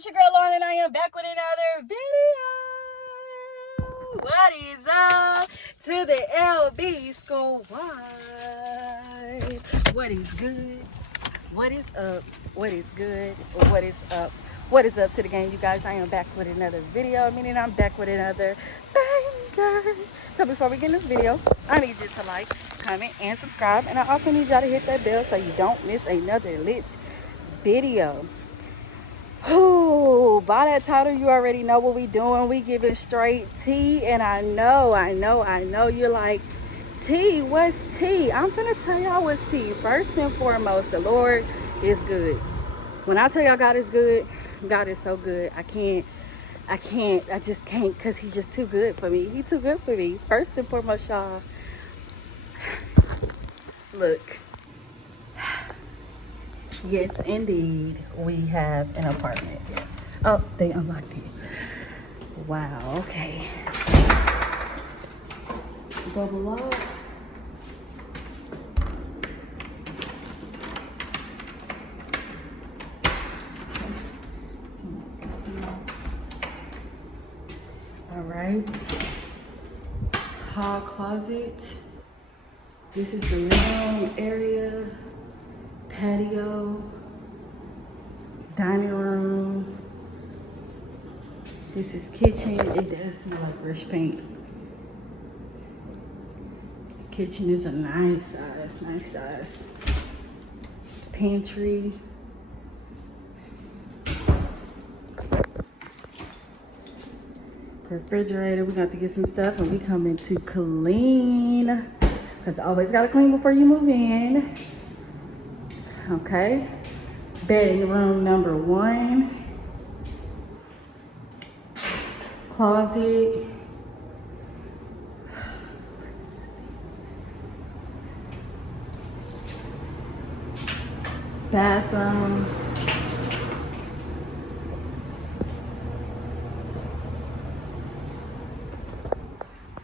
it's your girl Lauren and I am back with another video. What is up to the LB squad? What is good? What is up? What is good? What is up? What is up to the game, you guys? I am back with another video, meaning I'm back with another banger. So before we get in this video, I need you to like, comment, and subscribe. And I also need y'all to hit that bell so you don't miss another lit video. Oh, by that title, you already know what we doing. We giving straight tea. And I know you're like, tea, what's tea? I'm gonna tell y'all what's tea. First and foremost, the Lord is good. When I tell y'all God is good, God is so good. I just can't, because he's just too good for me. He's too good for me. First and foremost, y'all, look. Yes, indeed, we have an apartment. Oh, they unlocked it. Wow, okay. Bubble up. All right. Hall closet. This is the living room area. Patio, dining room. This is kitchen. It does smell like fresh paint. The kitchen is a nice size. Pantry. Refrigerator. We got to get some stuff and we coming to clean. Because always got to clean before you move in. Okay, bedding room number 1, closet, bathroom,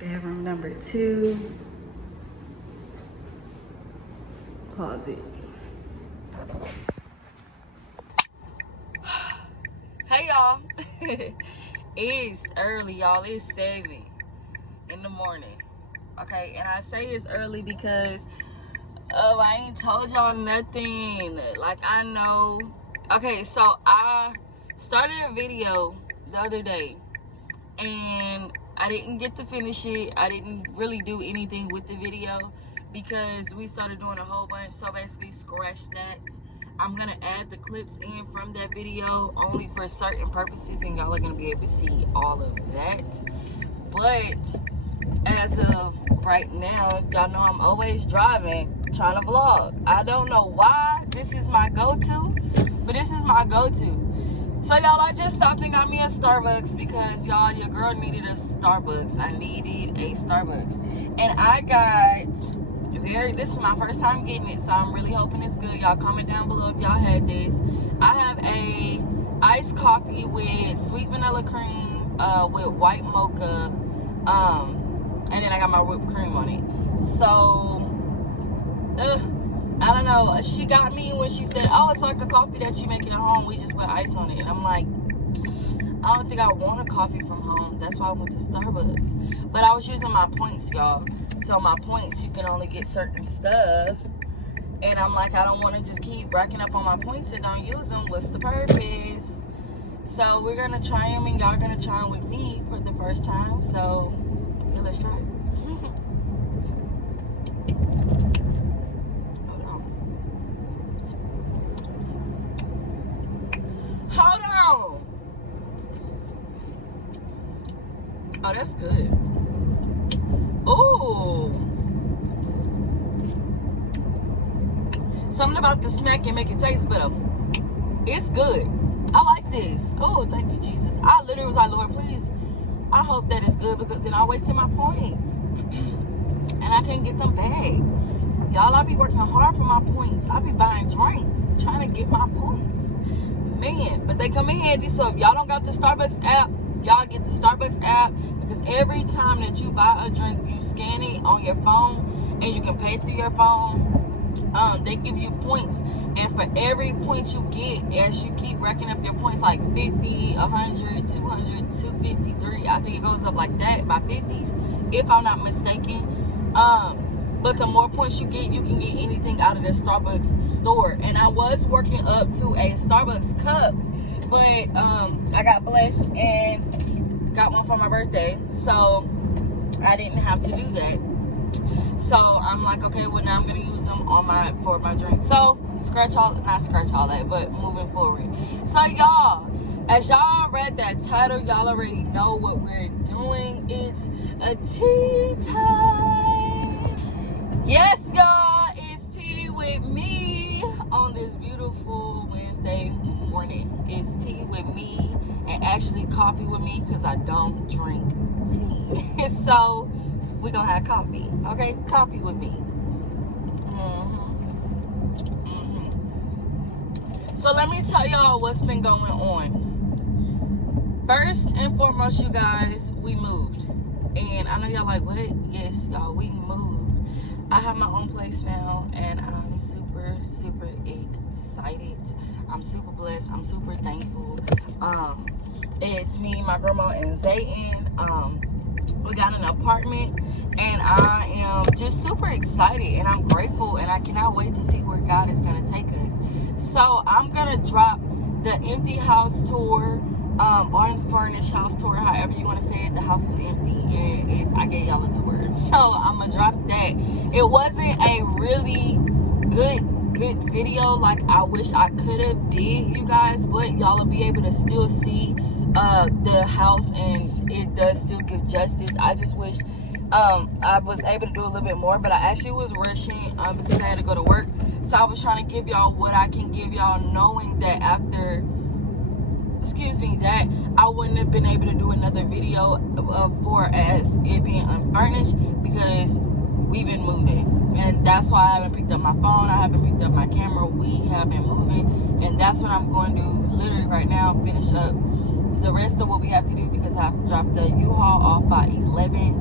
bedroom number 2, closet. Hey y'all, it's early, y'all. It's 7 in the morning. Okay, and I say it's early because I ain't told y'all nothing. Like, I know. Okay, so I started a video the other day and I didn't get to finish it. I didn't really do anything with the video because we started doing a whole bunch. So basically, scratch that. I'm gonna add the clips in from that video only for certain purposes, and y'all are gonna be able to see all of that. But as of right now, y'all know I'm always driving, trying to vlog. I don't know why this is my go-to, but this is my go-to. So y'all, I just stopped and got me a Starbucks because y'all, your girl needed a Starbucks. I needed a Starbucks, and I got this is my first time getting it, so I'm really hoping it's good. Y'all comment down below if y'all had this. I have a iced coffee with sweet vanilla cream, with white mocha, and then I got my whipped cream on it. So I don't know, she got me when she said, oh, it's like a coffee that you make at home, we just put ice on it. And I'm like, I don't think I want a coffee from home. That's why I went to Starbucks. But I was using my points, y'all. So my points, you can only get certain stuff. And I'm like, I don't want to just keep racking up on my points and don't use them. What's the purpose? So we're going to try them, and y'all going to try them with me for the first time. So yeah, let's try it. Hold on. Oh, that's good. Ooh. Something about the smack can make it taste better. It's good. I like this. Oh, thank you, Jesus. I literally was like, Lord, please, I hope that it's good, because then I wasted my points. And I can't get them back. Y'all, I be working hard for my points. I be buying drinks, trying to get my points. Man, but they come in handy. So if y'all don't got the Starbucks app, y'all get the Starbucks app, because every time that you buy a drink, you scan it on your phone and you can pay through your phone. they give you points, and for every point you get, as you keep racking up your points, like 50, 100, 200, 250, 3, I think it goes up like that by 50s, if I'm not mistaken. But the more points you get, you can get anything out of the Starbucks store. And I was working up to a Starbucks cup, but I got blessed and got one for my birthday, so I didn't have to do that. So I'm like, okay, well, now I'm gonna use them on for my drink. So not scratch all that, but moving forward. So y'all, as y'all read that title, y'all already know what we're doing. It's a tea time. Yes, y'all, it's tea with me on this beautiful Wednesday morning. It's tea with me, and actually coffee with me, because I don't drink tea. So we're gonna have coffee, okay? Coffee with me. So let me tell y'all what's been going on. First and foremost, you guys, we moved. And I know y'all like, what? Yes, y'all, we moved. I have my own place now, and I'm super, super excited. I'm super blessed. I'm super thankful. It's me, my grandma, and Zaiyden. We got an apartment, and I am just super excited, and I'm grateful, and I cannot wait to see where God is going to take us. So I'm going to drop the empty house tour, unfurnished house tour, however you want to say it. The house was empty, and I gave y'all a tour. So I'm going to drop that. It wasn't a really good video like I wish I could have did, you guys, but y'all will be able to still see the house, and it does still give justice. I just wish I was able to do a little bit more, but I actually was rushing because I had to go to work. So I was trying to give y'all what I can give y'all, knowing that after, that I wouldn't have been able to do another video for as it being unfurnished, because we've been moving, and that's why I haven't picked up my phone. I haven't picked up my camera. We have been moving, and that's what I'm going to do literally right now. Finish up the rest of what we have to do, because I have to drop the U-Haul off by 11.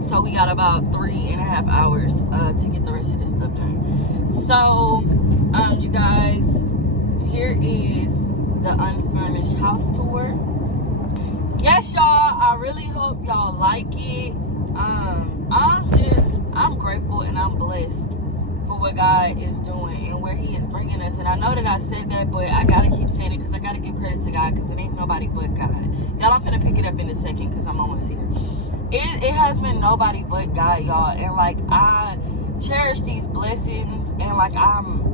So we got about 3.5 hours to get the rest of this stuff done. So you guys, here is the unfurnished house tour. Yes, y'all, I really hope y'all like it. I'm grateful, and I'm blessed for what God is doing and where he is bringing us. And I know that I said that, but I gotta keep saying it, because I gotta give credit to God, because it ain't nobody but God. Y'all, I'm gonna pick it up in a second, because I'm almost here. It has been nobody but God, y'all, and like I cherish these blessings, and like I'm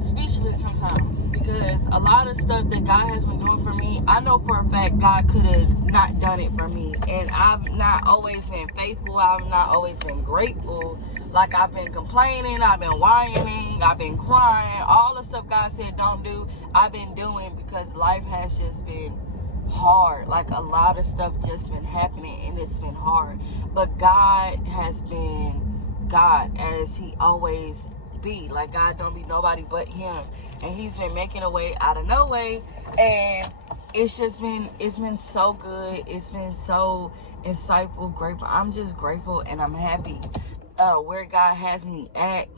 speechless sometimes, because a lot of stuff that God has been doing for me, I know for a fact God could have not done it for me, and I've not always been faithful. I've not always been grateful. Like, I've been complaining, I've been whining, I've been crying. All the stuff God said don't do, I've been doing, because life has just been hard. Like, a lot of stuff just been happening, and it's been hard. But God has been God, as he always be. Like, God don't be nobody but him, and he's been making a way out of no way, and it's been so good. It's been so insightful, grateful. I'm just grateful, and I'm happy where God has me at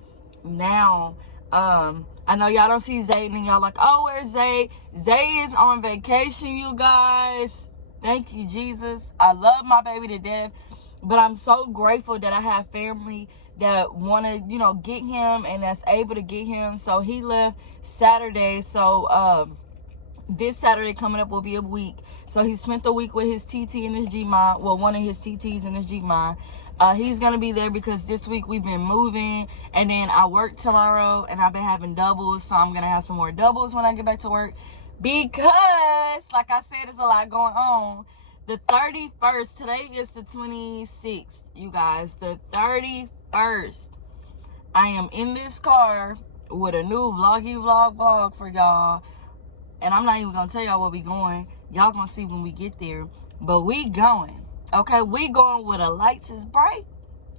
now. I know y'all don't see Zaiyden, and y'all like, oh, where's Zay? Zay is on vacation, you guys. Thank you, Jesus. I love my baby to death, but I'm so grateful that I have family that want to, get him, and that's able to get him. So he left Saturday. So this Saturday coming up will be a week. So he spent the week with his TT and his Gmod. Well, one of his TTs and his Gmod. He's going to be there because this week we've been moving. And then I work tomorrow, and I've been having doubles. So I'm going to have some more doubles when I get back to work. Because, like I said, there's a lot going on. The 31st, today is the 26th, you guys. The 31st, I am in this car with a new vlog for y'all. And I'm not even going to tell y'all where we going. Y'all going to see when we get there. But we going. Okay? We going where the lights is bright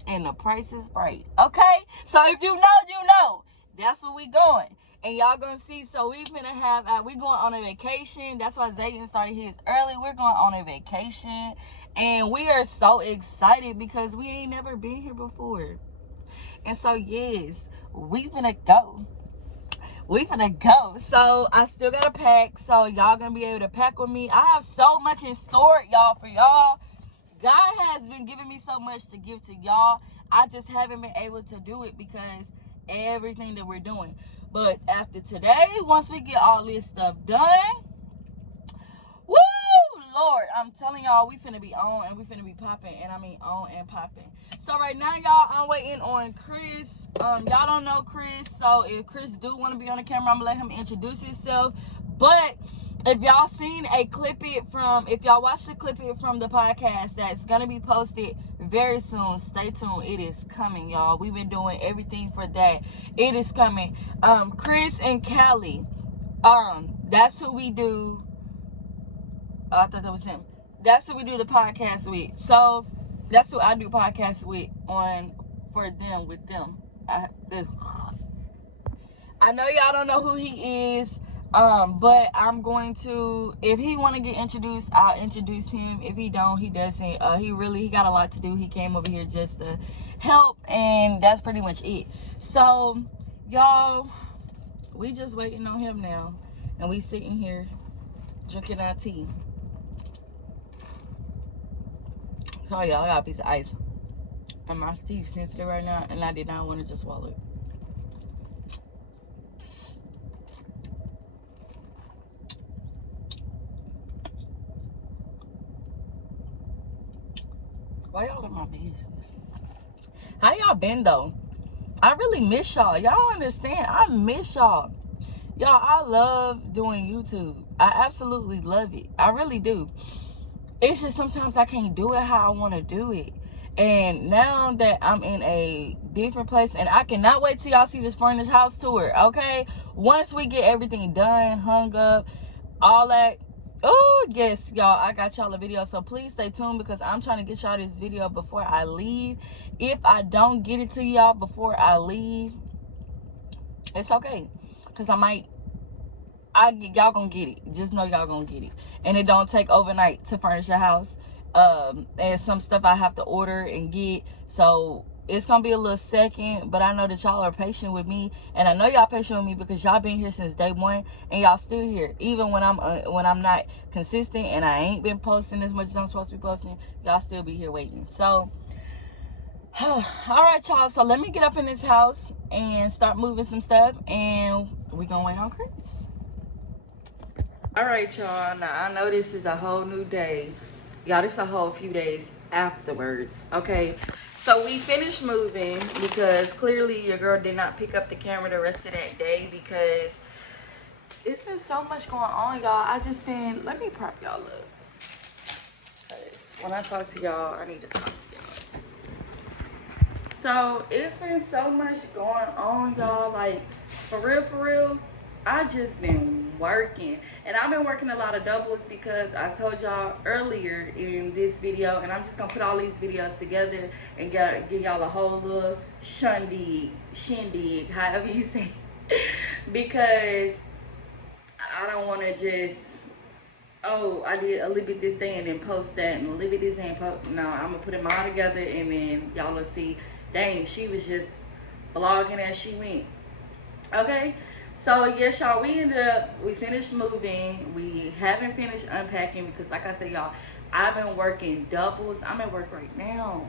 and the price is right. Okay? So if you know, you know. That's where we going. And y'all going to see. So we going on a vacation. That's why Zaiyden started his early. We're going on a vacation. And we are so excited because we ain't never been here before. And so yes, we finna go. So I still gotta pack, so y'all gonna be able to pack with me. I have so much in store, y'all, for y'all. God has been giving me so much to give to y'all. I just haven't been able to do it because everything that we're doing. But after today, once we get all this stuff done, woo, Lord, I'm telling y'all, we finna be on and we finna be popping, and I mean on and popping. So right now, y'all, I'm waiting on Chris. Y'all don't know Chris, so if Chris do want to be on the camera, I'm gonna let him introduce himself. But if y'all seen a clip it from, if y'all watched the clip it from the podcast that's gonna be posted very soon, stay tuned. It is coming, y'all. We've been doing everything for that. It is coming. Chris and Callie, that's who we do. Oh, I thought that was him. That's who we do the podcast with. So that's who I do podcasts with for them, with them. I know y'all don't know who he is, but I'm going to, if he want to get introduced, I'll introduce him. If he don't, he doesn't. He got a lot to do. He came over here just to help, and that's pretty much it. So y'all, we just waiting on him now, and we sitting here drinking our tea. Sorry, y'all, I got a piece of ice. And my teeth sensitive right now, and I did not want to just swallow it. Why y'all in my business? How y'all been, though? I really miss y'all. Y'all don't understand. I miss y'all. Y'all, I love doing YouTube. I absolutely love it. I really do. It's just sometimes I can't do it how I want to do it. And now that I'm in a different place, and I cannot wait till y'all see this furnished house tour, okay? Once we get everything done, hung up, all that. Oh, yes, y'all, I got y'all a video. So please stay tuned because I'm trying to get y'all this video before I leave. If I don't get it to y'all before I leave, it's okay. Because y'all gonna get it. Just know y'all gonna get it. And it don't take overnight to furnish a house. And some stuff I have to order and get, so it's gonna be a little second, but I know that y'all are patient with me, and I know y'all patient with me because y'all been here since day one, and y'all still here even when I'm not consistent and I ain't been posting as much as I'm supposed to be posting. Y'all still be here waiting. So all right, y'all, so let me get up in this house and start moving some stuff, and we gonna wait on Chris. All right, y'all, now I know this is a whole new day. Y'all, this is a whole few days afterwards, okay? So we finished moving because clearly your girl did not pick up the camera the rest of that day because it's been so much going on, y'all. Let me prop y'all up. Because when I talk to y'all, I need to talk to y'all. So it's been so much going on, y'all. Like, for real, I just been working, and I've been working a lot of doubles because I told y'all earlier in this video, and I'm just gonna put all these videos together and give y'all a whole little shindig, however you say it. Because I don't want to just, oh, I did a little bit this day and then post that, and a little bit this day and post. No, I'm gonna put them all together, and then y'all will see, dang, she was just vlogging as she went. Okay. So yes, y'all, we finished moving. We haven't finished unpacking because, like I said, y'all, I've been working doubles. I'm at work right now.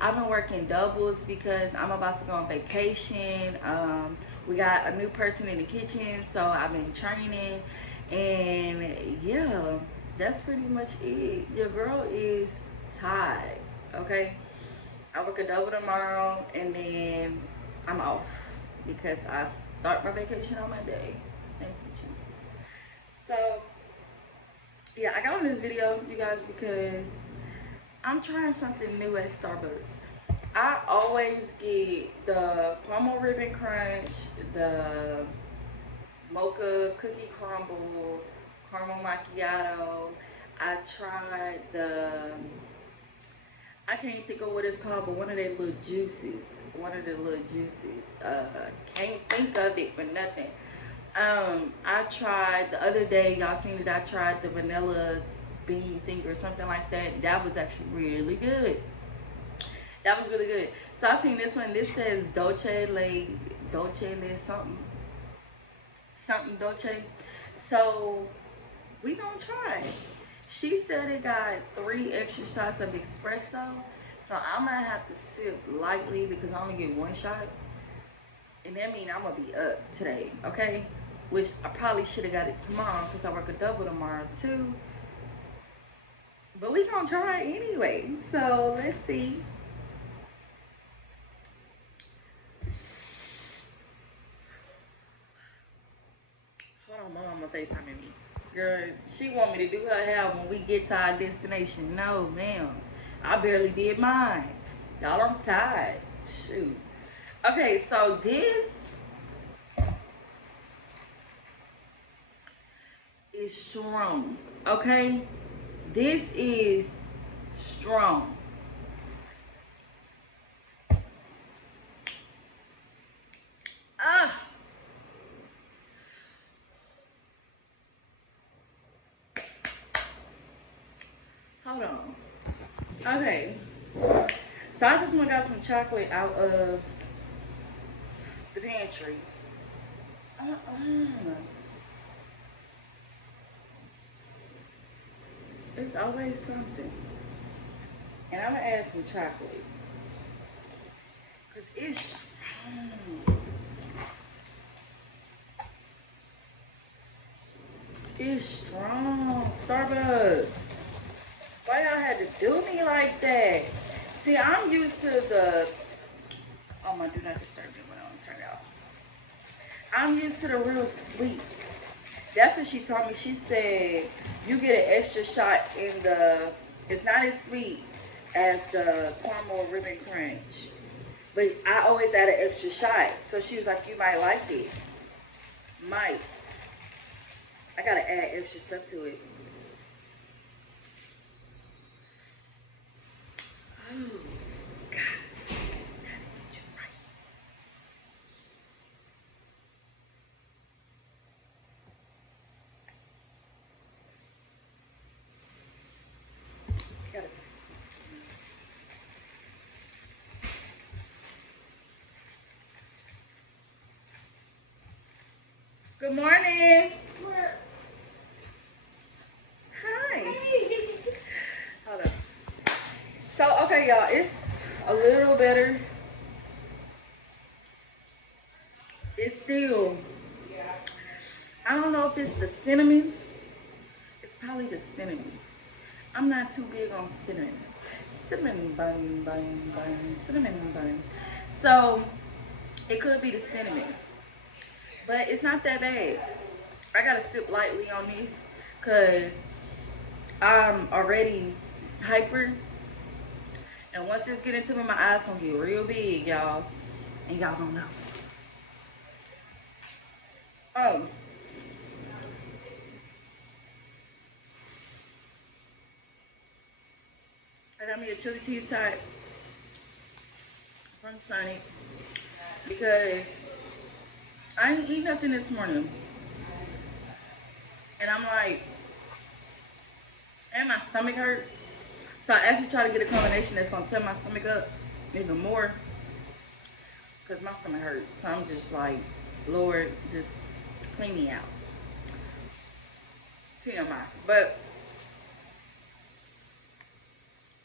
I've been working doubles because I'm about to go on vacation. We got a new person in the kitchen, so I've been training, and yeah, that's pretty much it. Your girl is tired, okay? I work a double tomorrow, and then I'm off because I start my vacation on Monday. Thank you, Jesus. So yeah, I got on this video, you guys, because I'm trying something new at Starbucks. I always get the caramel ribbon crunch, the mocha cookie crumble, caramel macchiato. I tried I can't think of what it's called, but one of their little juices. Can't think of it for nothing. I tried the other day, y'all seen it, I tried the vanilla bean thing or something like that. That was actually really good. That was really good. So I seen this one. This says Dolce Le something Dolce. So we gonna try. She said it got 3 extra shots of espresso. So I'm gonna have to sip lightly because I only get 1 shot. And that means I'm gonna be up today, okay? Which I probably should have got it tomorrow because I work a double tomorrow too. But we gonna try it anyway. So let's see. Hold on, Mom, I'm FaceTiming me. Girl, she want me to do her hair when we get to our destination. No, ma'am. I barely did mine. Y'all, I'm tired. Shoot. Okay, so this is strong. Okay? This is strong. Hold on. Okay. So I just went and got some chocolate out of the pantry. It's always something. And I'm gonna add some chocolate. Cause it's strong. It's strong. Starbucks. Why y'all had to do me like that? See, I'm used to the, oh my, do not disturb me when I turn it off. I'm used to the real sweet. That's what she told me. She said, you get an extra shot in the, it's not as sweet as the caramel ribbon crunch. But I always add an extra shot. So she was like, you might like it. Might. I gotta add extra stuff to it. Oh, God. Gotta get you right. Gotta be sweet. Good morning. Hi. Hold on. So, okay, y'all, it's a little better. It's still, I don't know if it's the cinnamon. It's probably the cinnamon. I'm not too big on cinnamon. Cinnamon bun, cinnamon bun. So, it could be the cinnamon. But it's not that bad. I gotta sip lightly on this because I'm already hyper. And once this get into me, my eyes gonna get real big, y'all. And y'all gonna know. Oh. I got me a chili cheese type from Sonic because I didn't eat nothing this morning. And I'm like, and my stomach hurt. So I actually try to get a combination that's gonna tear my stomach up even more because my stomach hurts. So I'm just like, Lord, just clean me out. TMI. But,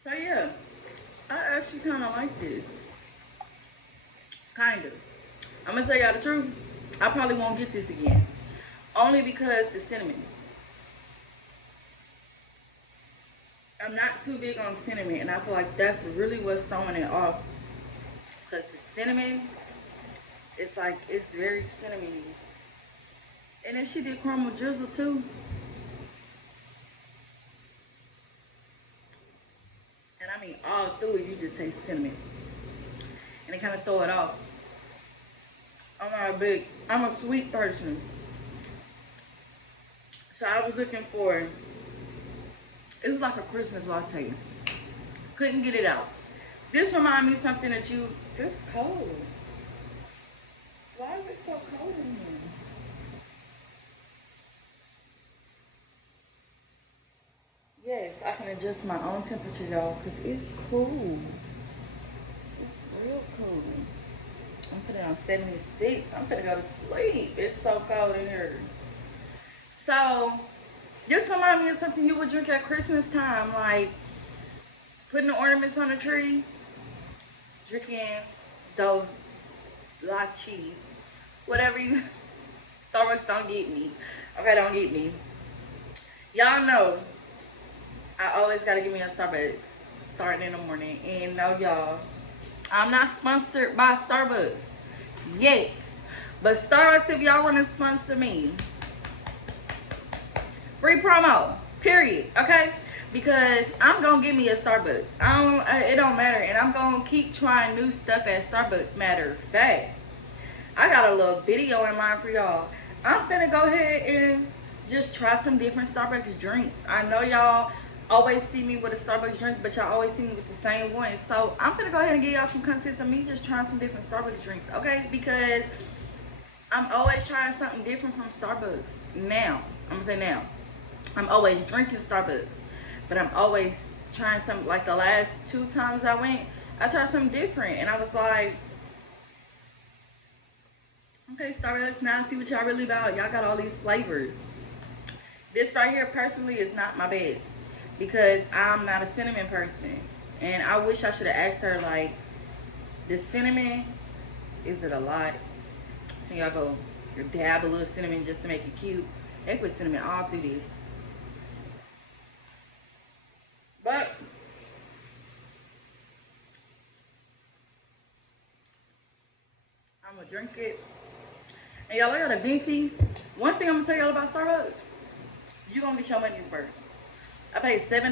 so yeah, I actually kind of like this. Kind of. I'm gonna tell y'all the truth. I probably won't get this again. Only because the cinnamon. I'm not too big on cinnamon, and I feel like that's really what's throwing it off. Because the cinnamon, it's like, it's very cinnamony. And then she did caramel drizzle too. And I mean, all through it, you just say cinnamon. And it kind of throw it off. I'm a sweet person. So I was looking for, it's like a Christmas latte. Couldn't get it out. This reminds me of something that it's cold. Why is it so cold in here? Yes, I can adjust my own temperature, y'all, because it's cool. cool. I'm putting it on 76. I'm gonna go to sleep. It's so cold in here. So, this reminds me of something you would drink at Christmas time, like putting the ornaments on the tree, drinking those cheese, whatever you. Starbucks don't get me. Okay, don't get me. Y'all know I always gotta give me a Starbucks starting in the morning. And no, y'all, I'm not sponsored by Starbucks. Yes. But Starbucks, if y'all want to sponsor me, free promo, period. Okay? Because I'm gonna give me a Starbucks. It don't matter. And I'm gonna keep trying new stuff at Starbucks. Matter of fact, I got a little video in mind for y'all. I'm gonna go ahead and just try some different Starbucks drinks. I know y'all always see me with a Starbucks drink, but y'all always see me with the same one. So I'm gonna go ahead and give y'all some content of me just trying some different Starbucks drinks, okay? Because I'm always trying something different from Starbucks. Now, I'm gonna say now, I'm always drinking Starbucks, but I'm always trying something. Like the last 2 times I went, I tried something different, and I was like, okay, Starbucks, now I see what y'all really about. Y'all got all these flavors. This right here, personally, is not my best because I'm not a cinnamon person. And I wish I should have asked her, like, the cinnamon, is it a lot? Can y'all go dab a little cinnamon just to make it cute? They put cinnamon all through this. But I'm gonna drink it. And y'all, I got a venti. One thing I'm gonna tell y'all about Starbucks, you gonna get your money's worth. I paid $7,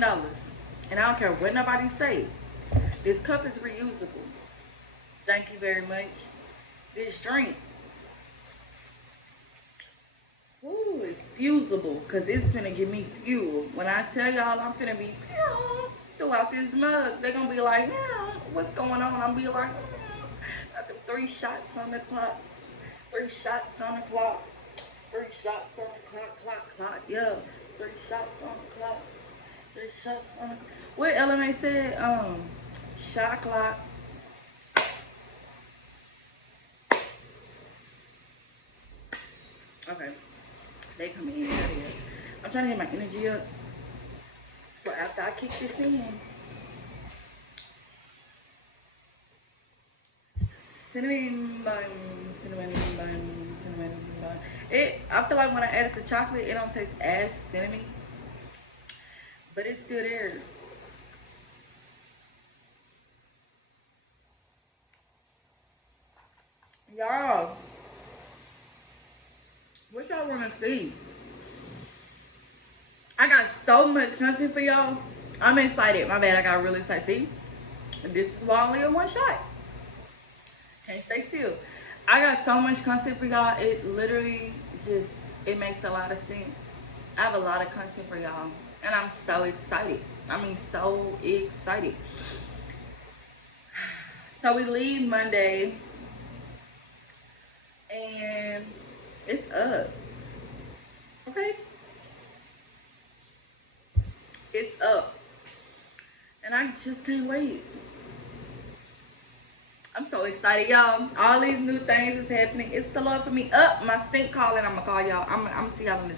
and I don't care what nobody say. This cup is reusable. Thank you very much. This drink, ooh, it's fusible, cause it's gonna give me fuel. When I tell y'all I'm gonna be throughout this mug, they're gonna be like, what's going on? I'm be like, got them 3 shots on the clock. 3 shots on the clock. 3 shots on the clock. Yeah. 3 shots on the clock. 3 shots on the clock. What LMA said? Shot clock. Okay. They coming in here. I'm trying to get my energy up. So after I kick this in, cinnamon bun. I feel like when I added the chocolate, it don't taste as cinnamon, but it's still there. Y'all, what y'all want to see? I got so much content for y'all. I'm excited. My bad, I got really excited. See, this is why I only have 1 shot. Can't stay still. I got so much content for y'all. It literally just, it makes a lot of sense. I have a lot of content for y'all, and I'm so excited. I mean, so excited. So we leave Monday, and it's up. Okay? It's up. And I just can't wait. I'm so excited, y'all. All these new things is happening. It's the love for me. Up, my stink calling. I'm gonna call y'all. I'm gonna see y'all in this.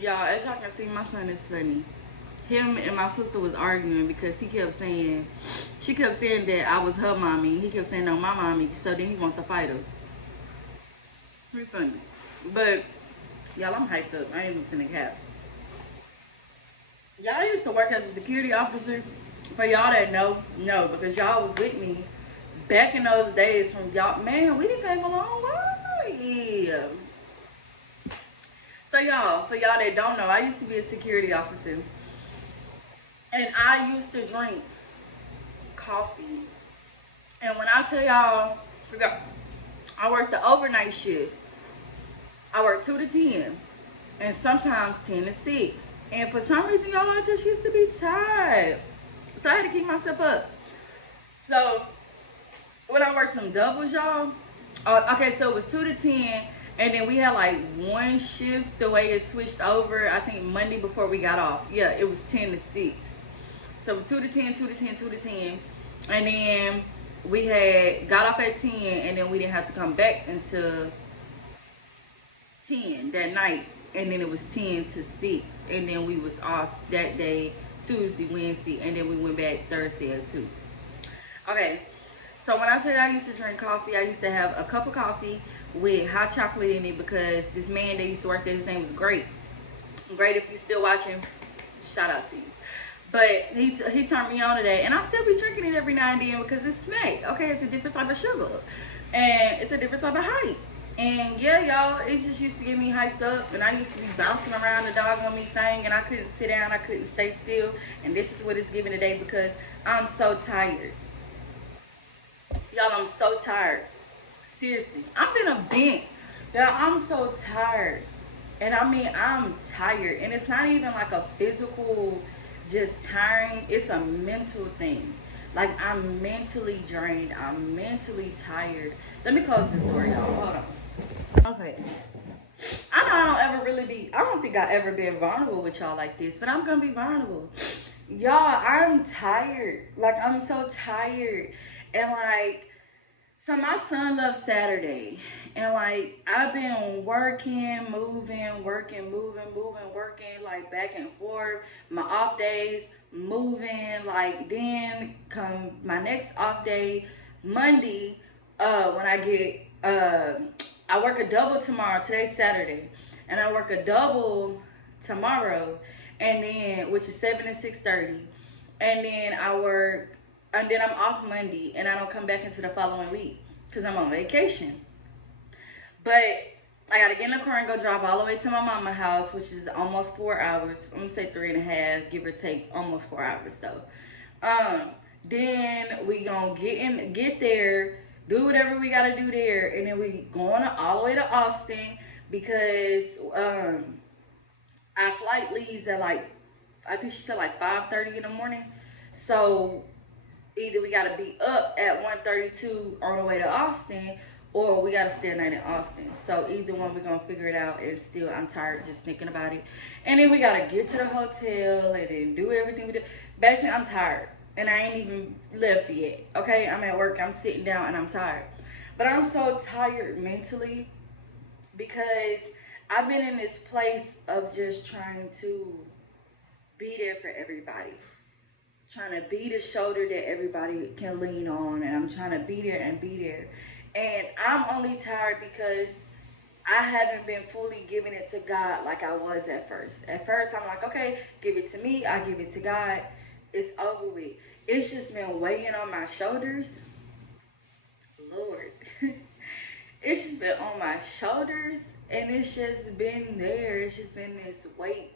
Y'all, as y'all can see, my son is funny. Him and my sister was arguing because she kept saying that I was her mommy. He kept saying, no, my mommy. So then he wants to fight her. Pretty funny. But, y'all, I'm hyped up. I ain't even finna cap. Y'all used to work as a security officer. For y'all that know, because y'all was with me back in those days from y'all. Man, we done came a long way. So y'all, for y'all that don't know, I used to be a security officer. And I used to drink coffee. And when I tell y'all, I worked the overnight shift. I worked 2 to 10. And sometimes 10 to 6. And for some reason, y'all, I just used to be tired. So I had to keep myself up. So when I worked them doubles, y'all, okay, so it was 2 to 10. And then we had like one shift the way it switched over, I think Monday before we got off. Yeah, it was 10 to 6. So 2 to 10, 2 to 10, 2 to 10. And then we had got off at 10, and then we didn't have to come back until 10 that night. And then it was 10 to 6. And then we was off that day, Tuesday, Wednesday, and then we went back Thursday at 2. Okay, so when I said I used to drink coffee, I used to have a cup of coffee with hot chocolate in it, because this man that used to work there, his name was Great. Great, if you still watching, shout out to you. But he turned me on today, and I still be drinking it every now and then because it's snack. Okay, it's a different type of sugar, and it's a different type of hype. And yeah, y'all, it just used to get me hyped up, and I used to be bouncing around the dog on me thing, and I couldn't sit down, I couldn't stay still. And this is what it's giving today, because I'm so tired. Y'all, I'm so tired. Seriously, I'm in a bent. Y'all, I'm so tired. And I mean, I'm tired. And it's not even like a physical just tiring. It's a mental thing. Like, I'm mentally drained. I'm mentally tired. Let me close this door, y'all. Hold on. Okay. I know I don't ever really be, I don't think I ever been vulnerable with y'all like this, but I'm gonna be vulnerable. Y'all, I'm tired. Like, I'm so tired. And like, so my son loves Saturday, and like, I've been working, moving, working, working, like back and forth. My off days, moving, like, then come my next off day, Monday, when I get, I work a double tomorrow. Today's Saturday, and I work a double tomorrow, and then, which is 7 to 6:30, and then I work. And then I'm off Monday, and I don't come back until the following week because I'm on vacation. But I gotta get in the car and go drive all the way to my mama's house, which is almost 4 hours. I'm gonna say 3.5, give or take, almost 4 hours though. Then we gonna get there, do whatever we gotta do there, and then we going all the way to Austin, because our flight leaves at like, I think she said like 5:30 in the morning. So either we gotta be up at 1:32 on the way to Austin, or we gotta stay a night in Austin. So either one, we're gonna figure it out. And still, I'm tired just thinking about it. And then we gotta get to the hotel and then do everything we do. Basically, I'm tired, and I ain't even left yet. Okay, I'm at work, I'm sitting down, and I'm tired. But I'm so tired mentally, because I've been in this place of just trying to be there for everybody. Trying to be the shoulder that everybody can lean on, and I'm trying to be there and be there. And I'm only tired because I haven't been fully giving it to God like I was at first. At first, I'm like, okay, give it to me, I give it to God, it's over with. It's just been weighing on my shoulders. Lord. It's just been on my shoulders, and it's just been there. It's just been this weight.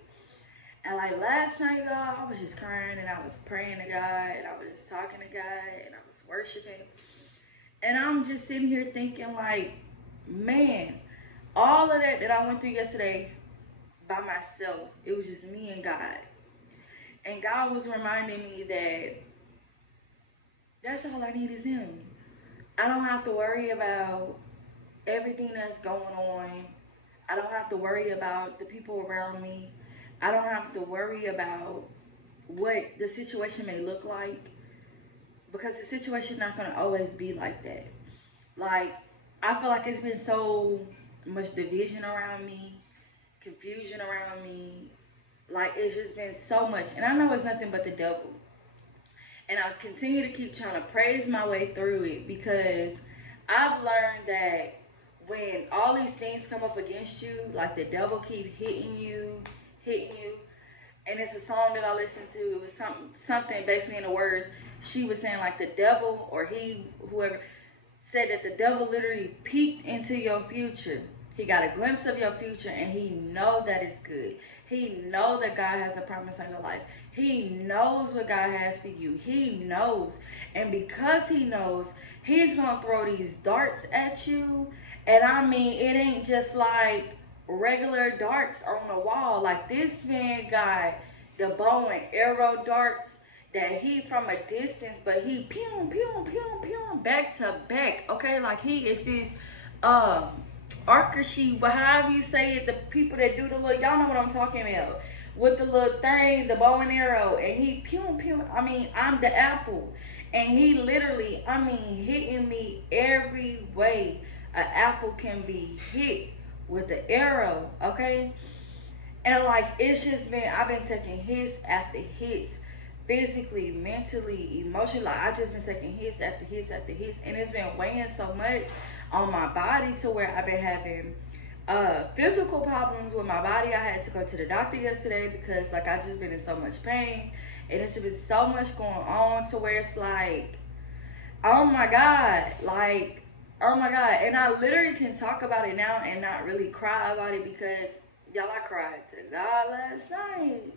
And like last night, y'all, I was just crying, and I was praying to God, and I was just talking to God, and I was worshiping. And I'm just sitting here thinking like, man, all of that I went through yesterday by myself, it was just me and God. And God was reminding me that that's all I need is Him. I don't have to worry about everything that's going on. I don't have to worry about the people around me. I don't have to worry about what the situation may look like, because the situation's not going to always be like that. Like, I feel like it's been so much division around me, confusion around me. Like, it's just been so much. And I know it's nothing but the devil. And I'll continue to keep trying to praise my way through it, because I've learned that when all these things come up against you, like the devil keep hitting you. And it's a song that I listened to. It was something basically in the words, she was saying like the devil, or he, whoever, said that the devil literally peeked into your future. He got a glimpse of your future, and he knows that it's good. He knows that God has a promise on your life. He knows what God has for you. He knows. And because he knows, he's going to throw these darts at you. And I mean, it ain't just like regular darts on the wall. Like, this man got the bow and arrow darts that he from a distance, but he pew, pew, pew, pew, back to back. Okay, like he is this archery, but however you say it, the people that do the little, y'all know what I'm talking about, with the little thing, the bow and arrow, and he pew pew. I mean, I'm the apple, and he literally, I mean, hitting me every way an apple can be hit with the arrow. Okay, and like, it's just been, I've been taking hits after hits, physically, mentally, emotionally. Like, I just been taking hits after hits after hits, and it's been weighing so much on my body to where I've been having physical problems with my body. I had to go to the doctor yesterday because like I just been in so much pain, and it's just been so much going on to where it's like, oh my God, like, oh my God. And I literally can talk about it now and not really cry about it because, y'all, I cried to God last night.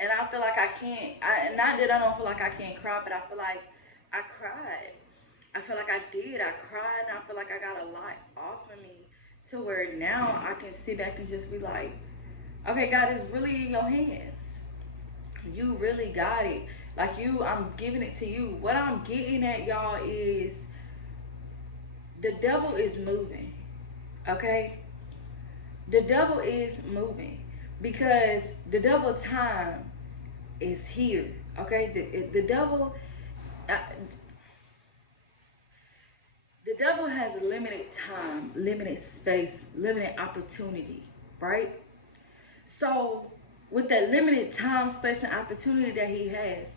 And I feel like I can't, not that I don't feel like I can't cry, but I feel like I cried. I feel like I did. I cried, and I feel like I got a lot off of me to where now I can sit back and just be like, okay, God, it's really in your hands. You really got it. Like, I'm giving it to you. What I'm getting at, y'all, is the devil is moving. Okay? The devil is moving because the devil time is here. Okay? The devil... the devil has limited time, limited space, limited opportunity, right? So with that limited time, space, and opportunity that he has,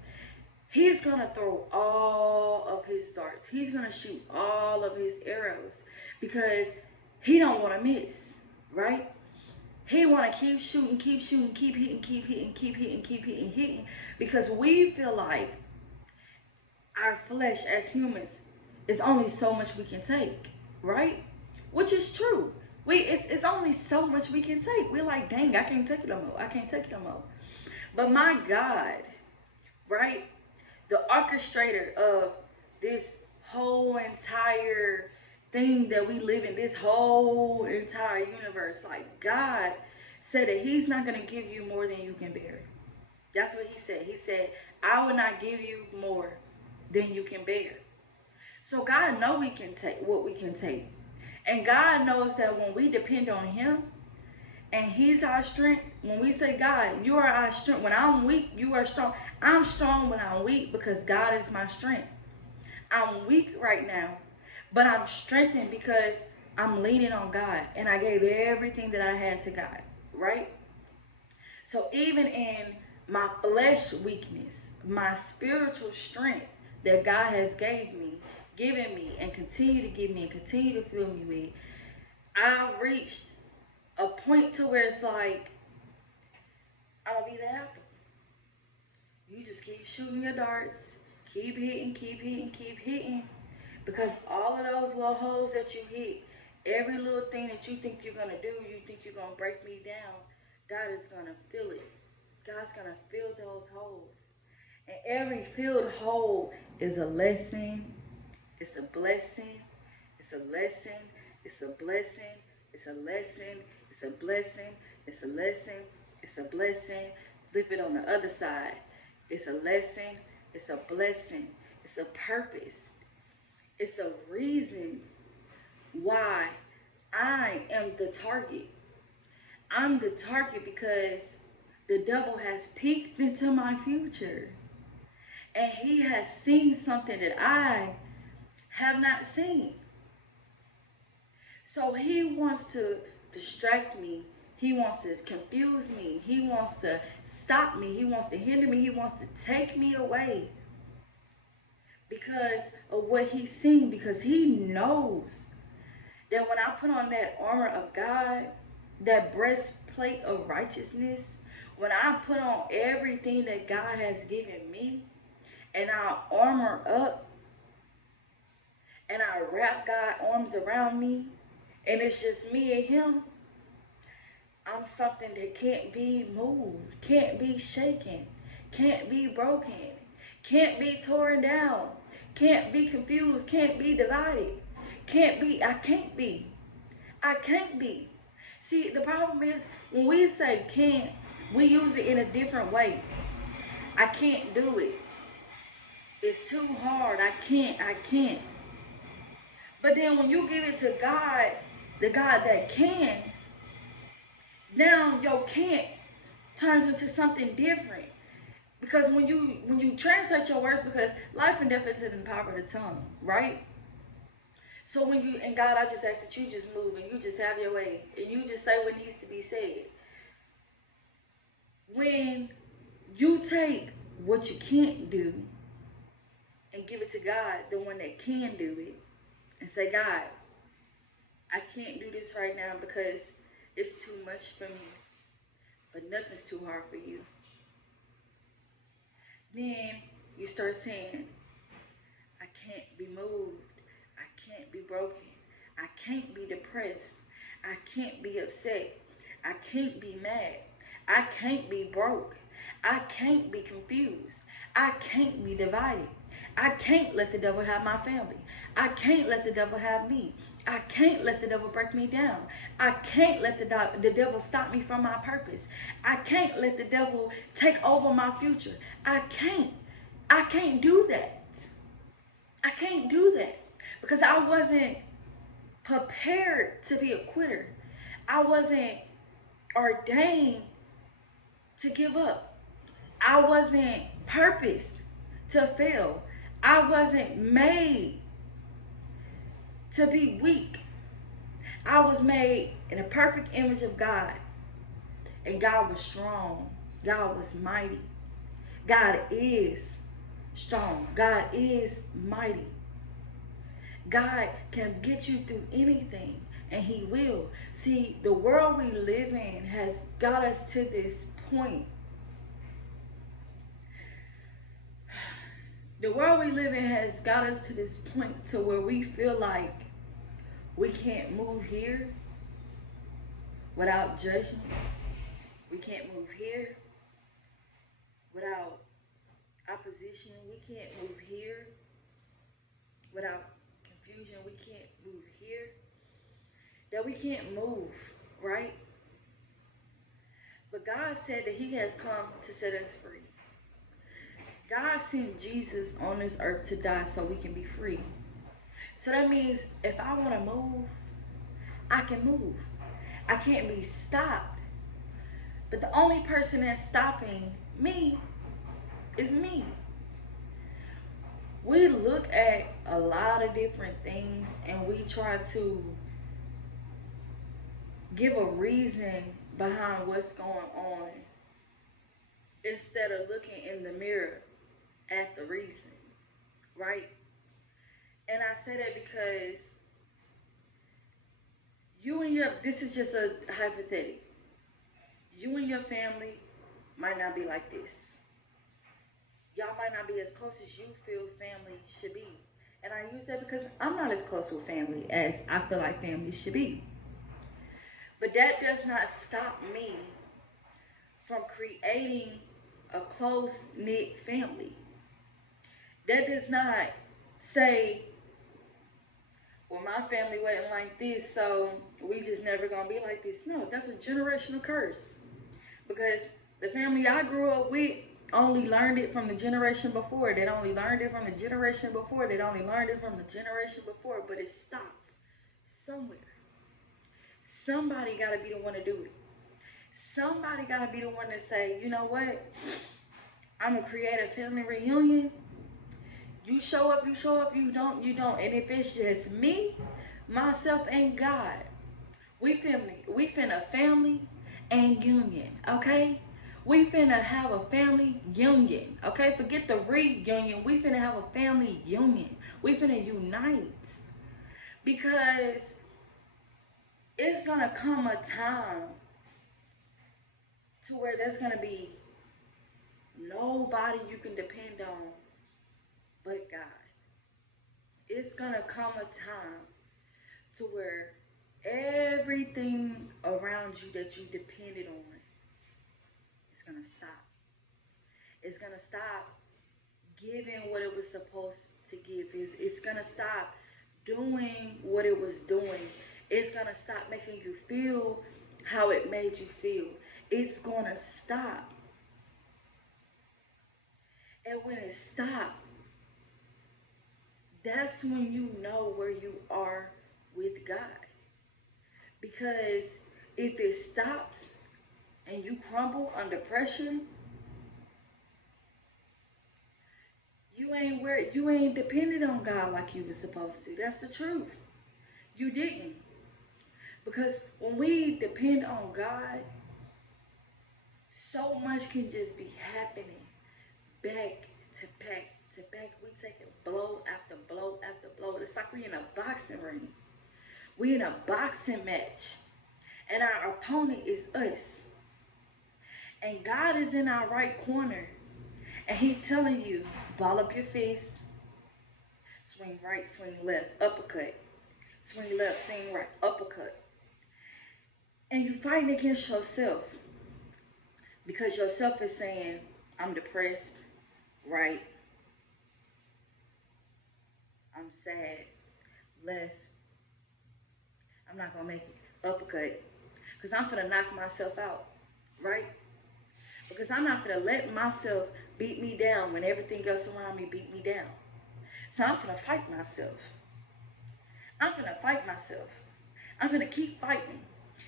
he's gonna throw all of his darts. He's gonna shoot all of his arrows because he don't want to miss, right? He want to keep shooting, keep shooting, keep hitting, keep hitting, keep hitting, keep hitting, hitting, because we feel like our flesh as humans is only so much we can take, right? Which is true. It's only so much we can take. We're like, dang, I can't take it no more. I can't take it no more. But my God, right? The orchestrator of this whole entire thing that we live in, this whole entire universe, like, God said that he's not going to give you more than you can bear. That's what he said. He said, I will not give you more than you can bear. So God knows we can take what we can take. And God knows that when we depend on him and he's our strength, when we say, God, you are our strength. When I'm weak, you are strong. I'm strong when I'm weak because God is my strength. I'm weak right now, but I'm strengthened because I'm leaning on God. And I gave everything that I had to God, right? So even in my flesh weakness, my spiritual strength that God has given me, and continue to give me, and continue to fill me with, I reached a point to where it's like, I'm gonna be the apple. You just keep shooting your darts, keep hitting, keep hitting, keep hitting, because all of those little holes that you hit, every little thing that you think you're gonna do, you think you're gonna break me down, God is gonna fill it. God's gonna fill those holes. And every filled hole is a lesson. It's a blessing. It's a lesson. It's a blessing. It's a lesson. It's a blessing. It's a lesson. It's a blessing. Flip it on the other side. It's a lesson. It's a blessing. It's a purpose. It's a reason why I am the target. I'm the target because the devil has peeked into my future. And he has seen something that I have not seen. So he wants to distract me. He wants to confuse me. He wants to stop me. He wants to hinder me. He wants to take me away because of what he's seen. Because he knows that when I put on that armor of God, that breastplate of righteousness, when I put on everything that God has given me, and I armor up, and I wrap God's arms around me, and it's just me and him, I'm something that can't be moved, can't be shaken, can't be broken, can't be torn down, can't be confused, can't be divided, I can't be. I can't be. See, the problem is when we say can't, we use it in a different way. I can't do it. It's too hard. I can't. But then when you give it to God, the God that can, now your can't turns into something different. Because when you translate your words, because life and death is in the power of the tongue, right? So when you, and God, I just ask that you just move and you just have your way and you just say what needs to be said. When you take what you can't do and give it to God, the one that can do it, and say, God, I can't do this right now because it's too much for me, but nothing's too hard for you. Then you start saying, I can't be moved. I can't be broken. I can't be depressed. I can't be upset. I can't be mad. I can't be broke. I can't be confused. I can't be divided. I can't let the devil have my family. I can't let the devil have me. I can't let the devil break me down. I can't let the devil stop me from my purpose. I can't let the devil take over my future. I can't do that. I can't do that because I wasn't prepared to be a quitter. I wasn't ordained to give up. I wasn't purposed to fail. I wasn't made to be weak. I was made in a perfect image of God. And God was strong. God was mighty. God is strong. God is mighty. God can get you through anything, and he will. See, the world we live in has got us to this point. The world we live in has got us to this point to where we feel like we can't move here without judgment. We can't move here without opposition. We can't move here without confusion. We can't move here. That we can't move, right? But God said that he has come to set us free. God sent Jesus on this earth to die so we can be free. So that means if I want to move, I can move. I can't be stopped. But the only person that's stopping me is me. We look at a lot of different things and we try to give a reason behind what's going on instead of looking in the mirror at the reason, right? And I say that because this is just a hypothetical. You and your family might not be like this. Y'all might not be as close as you feel family should be. And I use that because I'm not as close with family as I feel like family should be. But that does not stop me from creating a close-knit family. That does not say, well, my family wasn't like this, so we just never gonna be like this. No, that's a generational curse. Because the family I grew up with only learned it from the generation before. They only learned it from the generation before. They only learned it from the generation before. But it stops somewhere. Somebody got to be the one to do it. Somebody got to be the one to say, you know what? I'm going to create a family reunion. You show up, you don't. And if it's just me, myself, and God, we finna family and union, okay? We finna have a family union, okay? Forget the reunion. We finna have a family union. We finna unite. Because it's gonna come a time to where there's gonna be nobody you can depend on but God. It's gonna come a time to where everything around you that you depended on is going to stop. It's going to stop giving what it was supposed to give. It's going to stop doing what it was doing. It's going to stop making you feel how it made you feel. It's going to stop. And when it stops, that's when you know where you are with God. Because if it stops and you crumble under pressure, you ain't dependent on God like you were supposed to. That's the truth. You didn't. Because when we depend on God, so much can just be happening back to back to back. We taking blow after blow after blow. It's like we in a boxing ring. We in a boxing match. And our opponent is us. And God is in our right corner. And He telling you, ball up your fist. Swing right, swing left, uppercut. Swing left, swing right, uppercut. And you fighting against yourself. Because yourself is saying, I'm depressed, right? I'm sad, left. I'm not going to make it, uppercut. Because I'm going to knock myself out, right? Because I'm not going to let myself beat me down when everything else around me beat me down. So I'm going to fight myself. I'm going to fight myself. I'm going to keep fighting.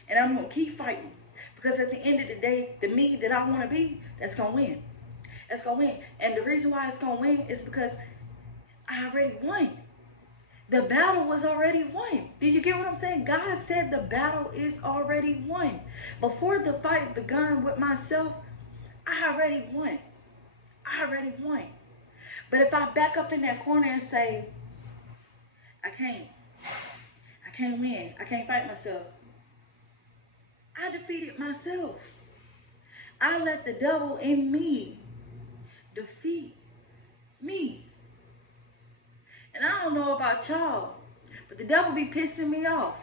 And I'm going to keep fighting. Because at the end of the day, the me that I want to be, that's going to win. That's going to win. And the reason why it's going to win is because I already won. The battle was already won. Did you get what I'm saying? God said the battle is already won. Before the fight began with myself, I already won. I already won. But if I back up in that corner and say, I can't win, I can't fight myself, I defeated myself. I let the devil in me defeat me. And I don't know about y'all, but the devil be pissing me off.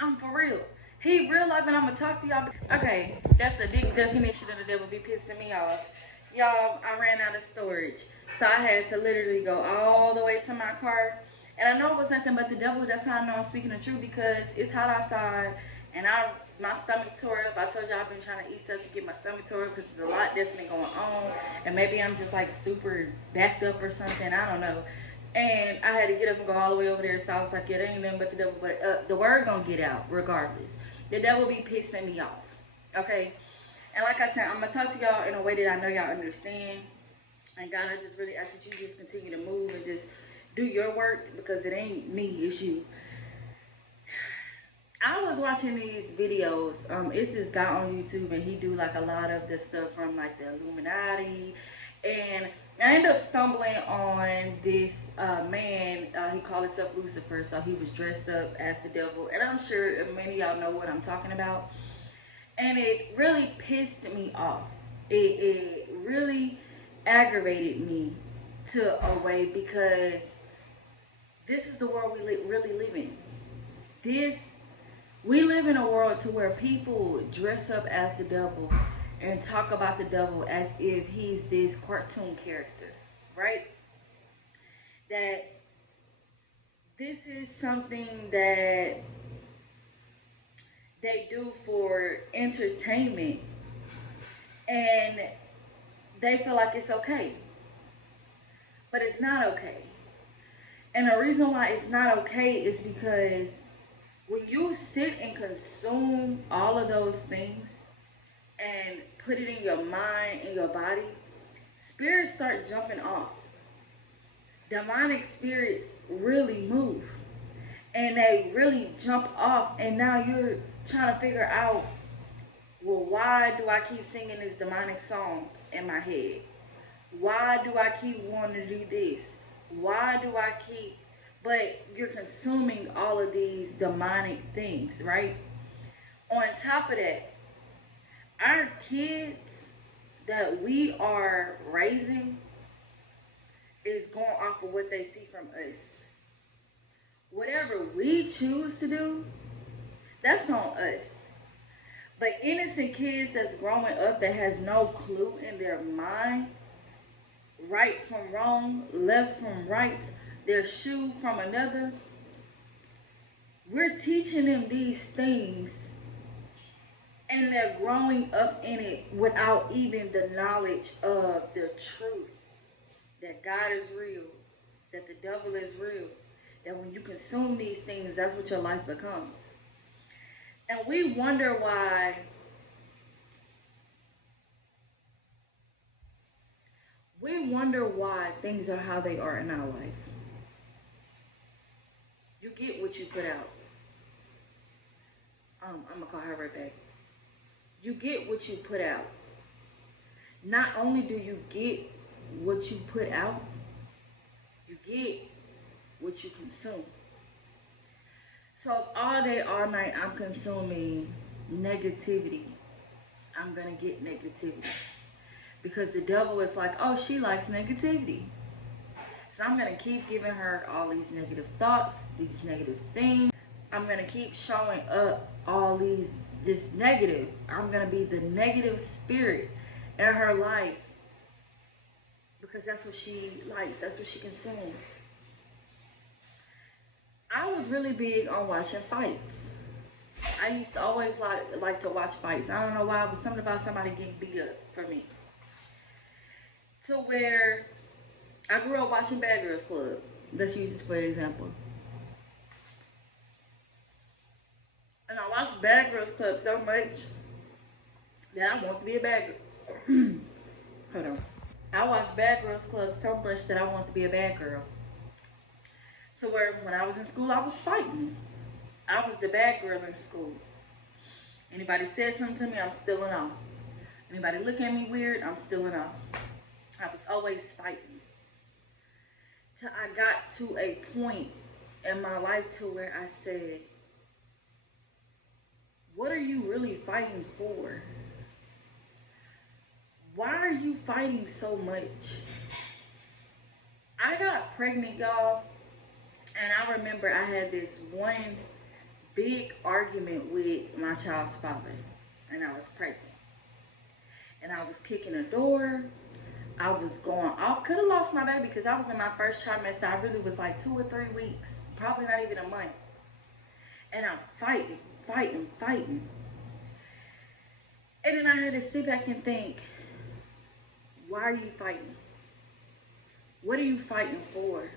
I'm for real. He real life, and I'm going to talk to y'all. Okay, that's a big definition of the devil be pissing me off. Y'all, I ran out of storage. So I had to literally go all the way to my car. And I know it was nothing but the devil. That's how I know I'm speaking the truth, because it's hot outside. And my stomach tore up. I told y'all I've been trying to eat stuff to get my stomach tore up, because there's a lot that's been going on. And maybe I'm just like super backed up or something. I don't know. And I had to get up and go all the way over there. So I was like, yeah, there ain't nothing but the devil. But the word gonna get out regardless. The devil be pissing me off. Okay? And like I said, I'm going to talk to y'all in a way that I know y'all understand. And God, I just really ask that you just continue to move and just do your work, because it ain't me, it's you. I was watching these videos. It's this guy on YouTube, and he do like a lot of the stuff from like the Illuminati. And I ended up stumbling on this man. He called himself Lucifer, so he was dressed up as the devil. And I'm sure many of y'all know what I'm talking about. And it really pissed me off. It really aggravated me to a way, because this is the world we really live in. We live in a world to where people dress up as the devil and talk about the devil as if he's this cartoon character, right? That this is something that they do for entertainment, and they feel like it's okay. But it's not okay. And the reason why it's not okay is because when you sit and consume all of those things and put it in your mind and your body, spirits start jumping off. Demonic spirits really move. And they really jump off, and now you're trying to figure out, well, why do I keep singing this demonic song in my head? Why do I keep wanting to do this? Why do I keep... But you're consuming all of these demonic things, right? On top of that, our kids that we are raising is going off of what they see from us. Whatever we choose to do That's on us. But innocent kids that's growing up that has no clue in their mind, right from wrong, left from right, their shoe from another, we're teaching them these things and they're growing up in it without even the knowledge of the truth. That God is real, that the devil is real, that when you consume these things, that's what your life becomes. And we wonder why things are how they are in our life. You get what you put out. I'm gonna call her right back. You get what you put out. Not only do you get what you put out, you get what you consume. So if all day, all night, I'm consuming negativity, I'm gonna get negativity. Because the devil is like, oh, she likes negativity. So I'm gonna keep giving her all these negative thoughts, these negative things. I'm gonna keep showing up all this negative. I'm gonna be the negative spirit in her life. Because that's what she likes, that's what she consumes. I was really big on watching fights. I used to always like to watch fights. I don't know why, but something about somebody getting beat up for me. To where I grew up watching Bad Girls Club. Let's use this for example. And I watched Bad Girls Club so much that I want to be a bad girl. Hold on. I watched Bad Girls Club so much that I want to be a bad girl. To where when I was in school, I was fighting. I was the bad girl in school. Anybody said something to me, I'm stealing off. Anybody look at me weird, I'm stealing off. I was always fighting. Till I got to a point in my life to where I said, what are you really fighting for? Why are you fighting so much? I got pregnant, y'all, and I remember I had this one big argument with my child's father, and I was pregnant. And I was kicking a door. I was going off. Could have lost my baby because I was in my first trimester. I really was like 2 or 3 weeks, probably not even a month. And I'm fighting. And then I had to sit back and think, why are you fighting? What are you fighting for?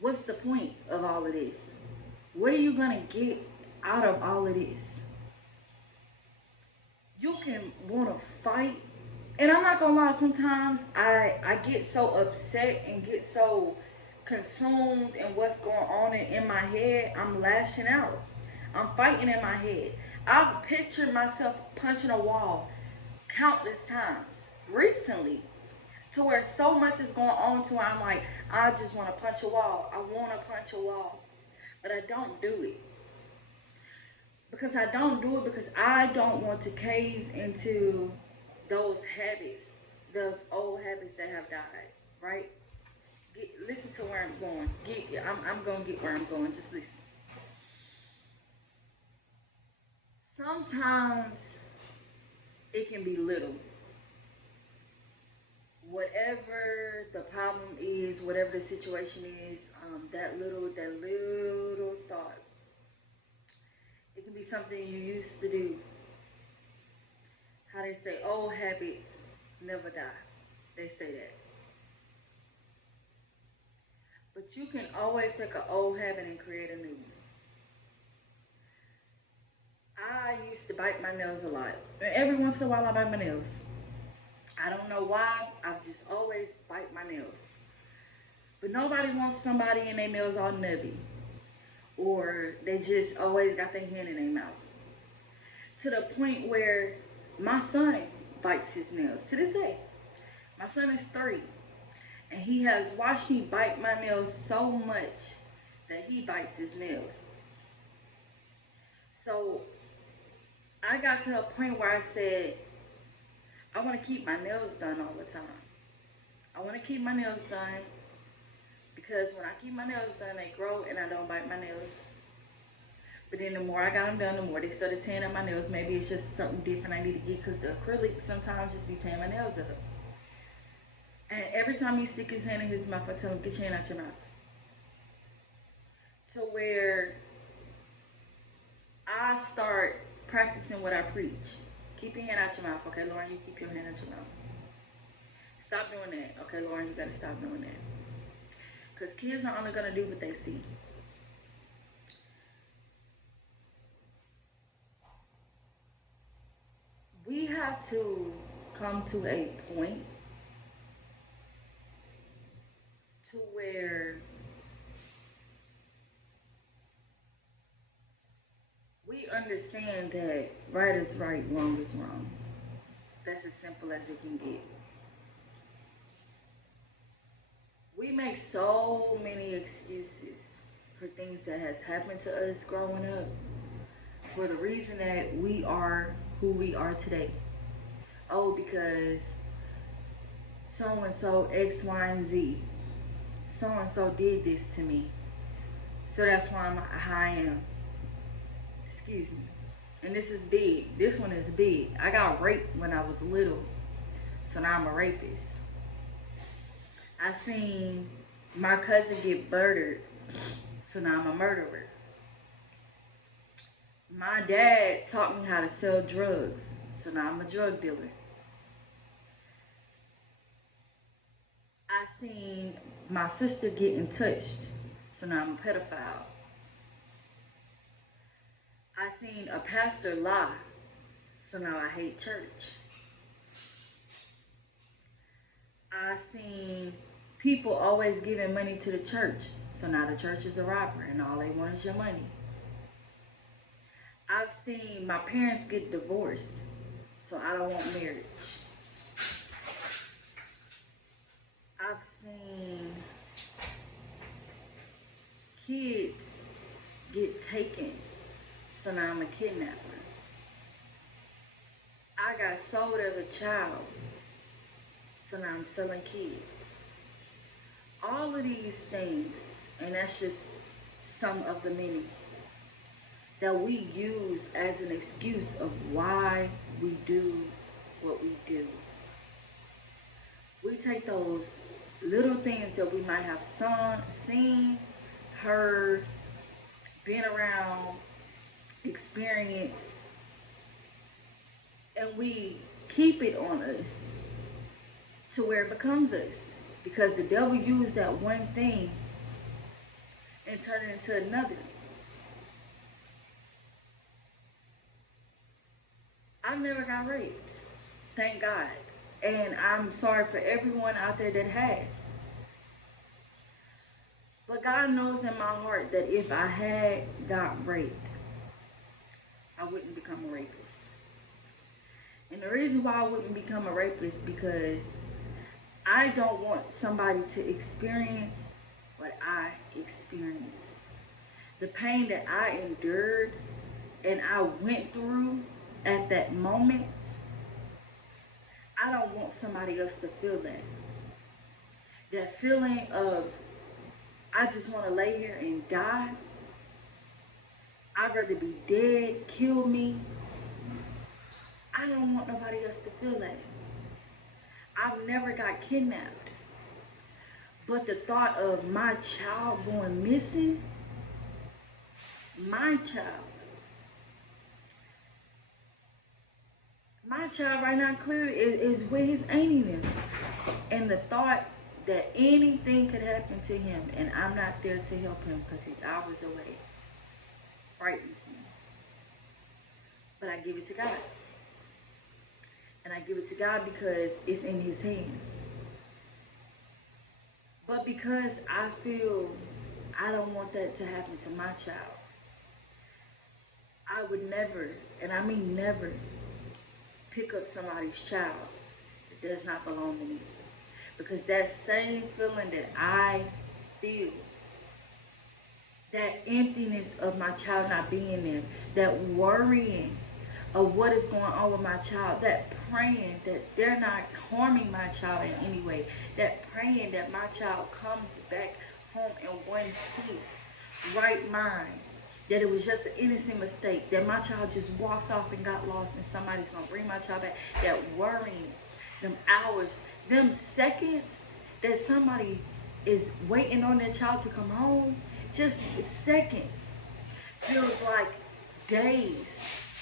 What's the point of all of this? What are you gonna get out of all of this? You can wanna fight. And I'm not gonna lie, sometimes I get so upset and get so consumed in what's going on in my head, I'm lashing out. I'm fighting in my head. I've pictured myself punching a wall countless times recently, to where so much is going on to where I'm like, I just want to punch a wall. I want to punch a wall. But I don't do it. Because I don't do it because I don't want to cave into those habits, those old habits that have died, right? Listen to where I'm going. I'm going to get where I'm going. Just listen. Sometimes it can be little. Whatever the problem is, whatever the situation is, that little thought. It can be something you used to do. How they say, old habits never die. They say that. But you can always take an old habit and create a new one. I used to bite my nails a lot. And every once in a while I bite my nails. I don't know why. I just always bite my nails. But nobody wants somebody in their nails all nubby. Or they just always got their hand in their mouth. To the point where my son bites his nails to this day. My son is 3. And he has watched me bite my nails so much that he bites his nails. So I got to a point where I said, I want to keep my nails done all the time. I want to keep my nails done because when I keep my nails done, they grow and I don't bite my nails. But then the more I got them done, the more they started tearing up my nails. Maybe it's just something different I need to get, because the acrylic sometimes just be tearing my nails up. And every time he stick his hand in his mouth, I tell him, get your hand out your mouth. To where I start practicing what I preach. Keep your hand out your mouth. Okay, Lauren, you keep your hand out your mouth. Stop doing that. Okay, Lauren, you gotta stop doing that. Because kids are only gonna do what they see. We have to come to a point to where we understand that right is right, wrong is wrong. That's as simple as it can get. We make so many excuses for things that has happened to us growing up, for the reason that we are who we are today. Oh, because so-and-so X, Y, and Z. So-and-so did this to me. So that's why I'm how I am. Excuse me. And this is big. This one is big. I got raped when I was little. So now I'm a rapist. I seen my cousin get murdered. So now I'm a murderer. My dad taught me how to sell drugs. So now I'm a drug dealer. I seen my sister getting touched. So now I'm a pedophile. I seen a pastor lie. So now I hate church. I seen people always giving money to the church. So now the church is a robber and all they want is your money. I've seen my parents get divorced. So I don't want marriage. I've seen kids get taken. So now I'm a kidnapper. I got sold as a child. So now I'm selling kids. All of these things, and that's just some of the many, that we use as an excuse of why we do what we do. We take those little things that we might have seen, heard, been around, experienced, and we keep it on us to where it becomes us. Because the devil used that one thing and turned it into another. I never got raped, thank God. And I'm sorry for everyone out there that has. But God knows in my heart that if I had got raped, I wouldn't become a rapist. And the reason why I wouldn't become a rapist, because I don't want somebody to experience what I experienced. The pain that I endured and I went through at that moment, I don't want somebody else to feel that. That feeling of, I just want to lay here and die. I'd rather be dead, kill me. I don't want nobody else to feel that. I've never got kidnapped. But the thought of my child going missing, my child right now clearly is with his auntie them. And the thought that anything could happen to him and I'm not there to help him because he's hours away frightens me. But I give it to God. And I give it to God because it's in his hands. But because I feel I don't want that to happen to my child, I would never, and I mean never, pick up somebody's child that does not belong to me. Because that same feeling that I feel, that emptiness of my child not being there, that worrying of what is going on with my child, that praying that they're not harming my child in any way, that praying that my child comes back home in one piece, right mind, that it was just an innocent mistake, that my child just walked off and got lost and somebody's gonna bring my child back. That worrying, them hours, them seconds that somebody is waiting on their child to come home, just seconds, feels like days,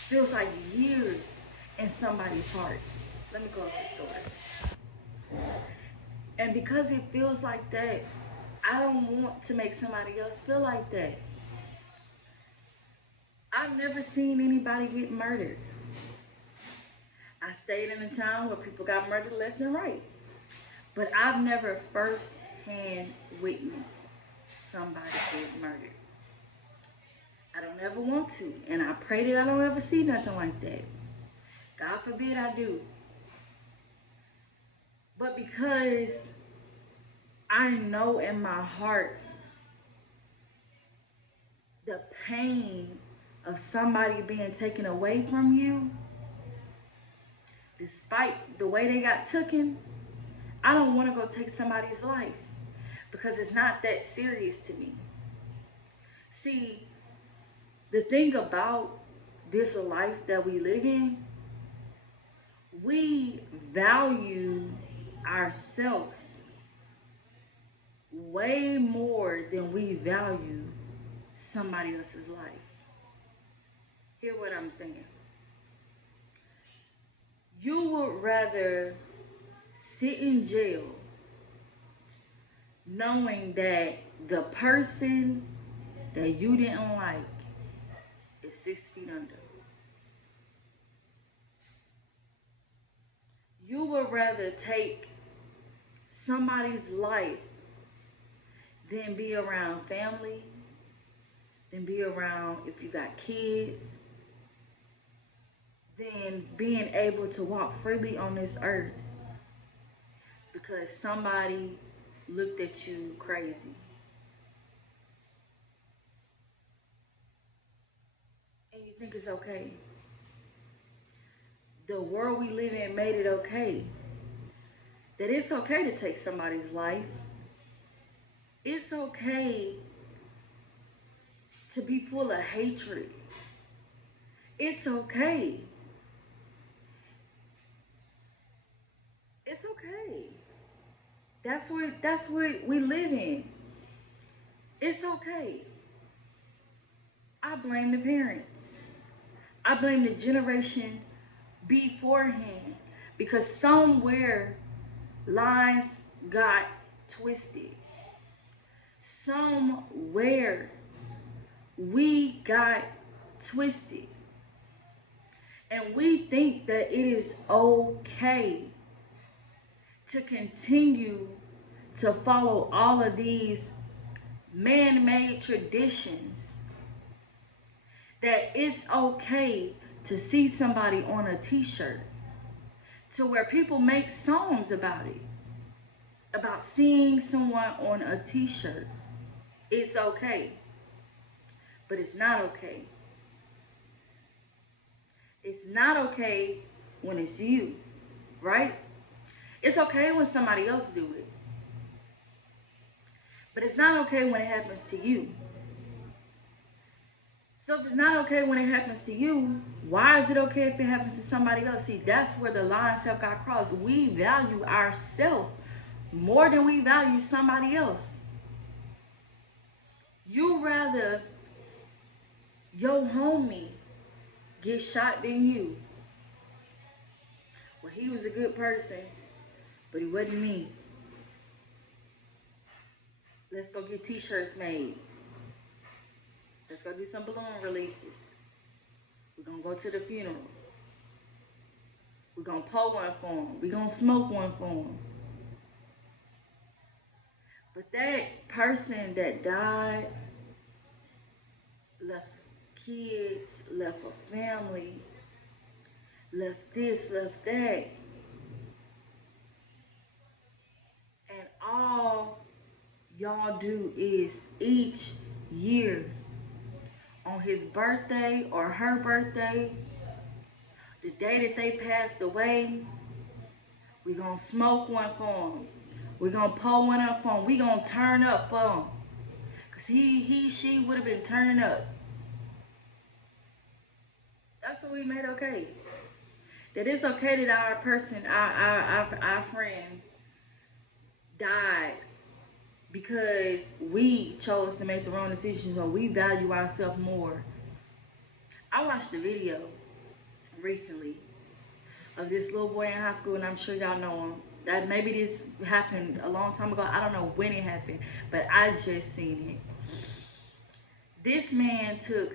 feels like years in somebody's heart. Let me close the story. And because it feels like that, I don't want to make somebody else feel like that. I've never seen anybody get murdered. I stayed in a town where people got murdered left and right. But I've never first-hand witnessed somebody get murdered. I don't ever want to. And I pray that I don't ever see nothing like that. God forbid I do. But because I know in my heart the pain of somebody being taken away from you, despite the way they got taken, I don't want to go take somebody's life because it's not that serious to me. See, the thing about this life that we live in, we value ourselves way more than we value somebody else's life. Hear what I'm saying. You would rather sit in jail knowing that the person that you didn't like is 6 feet under. You would rather take somebody's life than be around family, than be around if you got kids, than being able to walk freely on this earth because somebody looked at you crazy. And you think it's okay. The world we live in made it okay. That it's okay to take somebody's life. It's okay to be full of hatred. It's okay. It's okay. That's what we live in. It's okay. I blame the parents. I blame the generation beforehand because somewhere lines got twisted. Somewhere we got twisted. And we think that it is okay to continue to follow all of these man-made traditions. That it's okay to see somebody on a t-shirt, to where people make songs about it, about seeing someone on a t-shirt. It's okay, but it's not okay. It's not okay when it's you, right? It's okay when somebody else do it, but it's not okay when it happens to you. So if it's not okay when it happens to you, why is it okay if it happens to somebody else? See, that's where the lines have got crossed. We value ourselves more than we value somebody else. You rather your homie get shot than you. Well, he was a good person, but he wasn't me. Let's go get t-shirts made. Let's go do some balloon releases. We're going to go to the funeral. We're going to pour one for him. We're going to smoke one for him. But that person that died, left kids, left a family, left this, left that. And all y'all do is each year on his birthday or her birthday, the day that they passed away, we're going to smoke one for them. We're going to pour one up for them. We're going to turn up for them. Because she would have been turning up. That's what we made okay. That it's okay that our person, our friend, died because we chose to make the wrong decisions or we value ourselves more. I watched a video recently of this little boy in high school, and I'm sure y'all know him. That maybe this happened a long time ago. I don't know when it happened, but I just seen it. This man took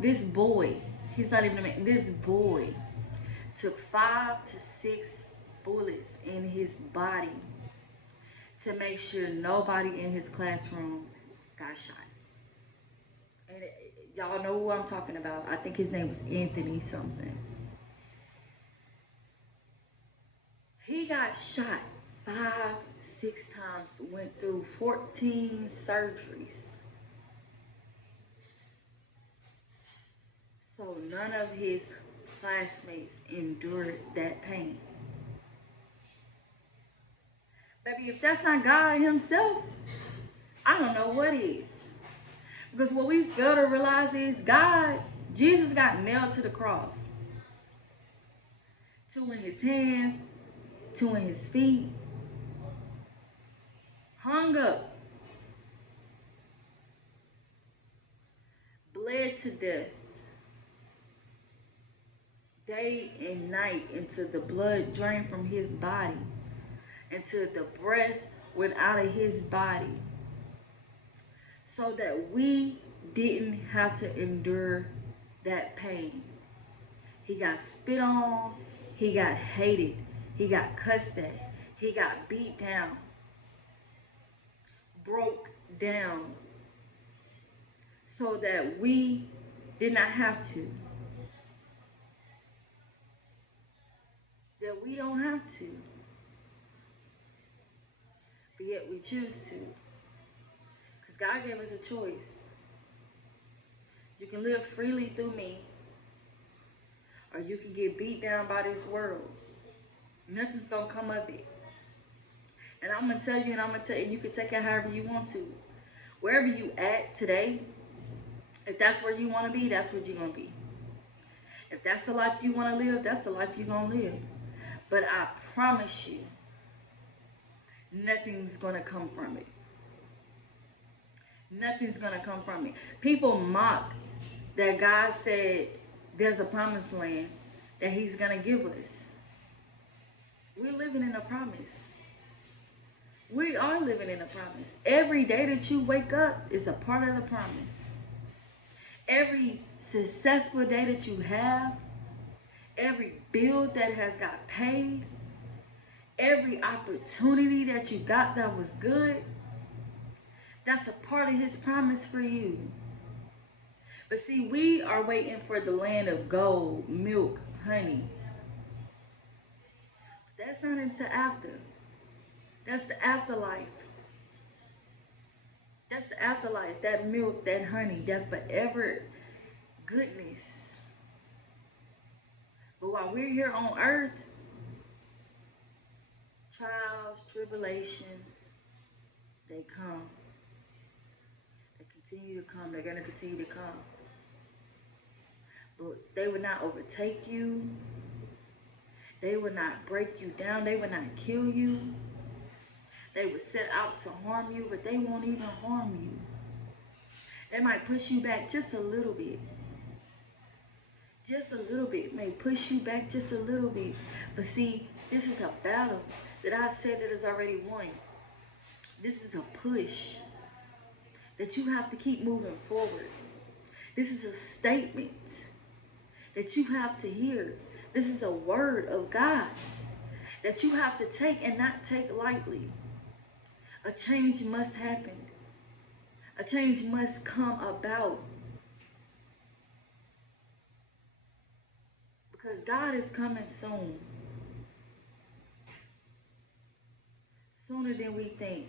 this boy, he's not even a man, this boy took 5 to 6 bullets in his body to make sure nobody in his classroom got shot. And y'all know who I'm talking about. I think his name was Anthony something. He got shot 5, 6 times, went through 14 surgeries. So none of his classmates endured that pain. Baby, if that's not God himself, I don't know what is. Because what we fail to realize is Jesus got nailed to the cross. 2 in his hands, 2 in his feet. Hung up. Bled to death. Day and night until the blood drained from his body. Until the breath went out of his body. So that we didn't have to endure that pain. He got spit on. He got hated. He got cussed at. He got beat down. Broke down. So that we did not have to. That we don't have to. But yet we choose to. Because God gave us a choice. You can live freely through me. Or you can get beat down by this world. Nothing's going to come of it. And I'm going to tell you, and you can take it however you want to. Wherever you at today, if that's where you want to be, that's where you're going to be. If that's the life you want to live, that's the life you're going to live. But I promise you, nothing's going to come from it. Nothing's going to come from it. People mock that God said there's a promised land that he's going to give us. We're living in a promise. We are living in a promise. Every day that you wake up is a part of the promise. Every successful day that you have, every bill that has got paid, every opportunity that you got that was good, that's a part of his promise for you. But see, we are waiting for the land of gold, milk, honey. That's not until after. That's the afterlife. That's the afterlife. That milk, that honey, that forever goodness. But while we're here on earth, trials, tribulations, they come. They continue to come. They're going to continue to come. But they will not overtake you. They will not break you down. They will not kill you. They will set out to harm you, but they won't even harm you. They might push you back just a little bit. Just a little bit. May push you back just a little bit. But see, this is a battle that I said that is already won. This is a push that you have to keep moving forward. This is a statement that you have to hear. This is a word of God that you have to take and not take lightly. A change must happen. A change must come about. Because God is coming soon. Sooner than we think.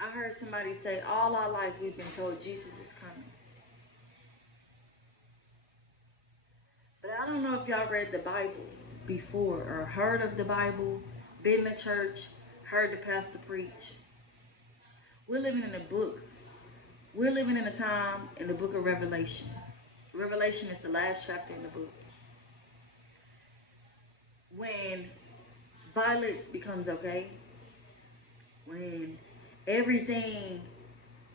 I heard somebody say, all our life we've been told Jesus is coming. But I don't know if y'all read the Bible before or heard of the Bible, been to church, heard the pastor preach. We're living in the books. We're living in a time in the book of Revelation. Revelation is the last chapter in the book. When violence becomes okay, when everything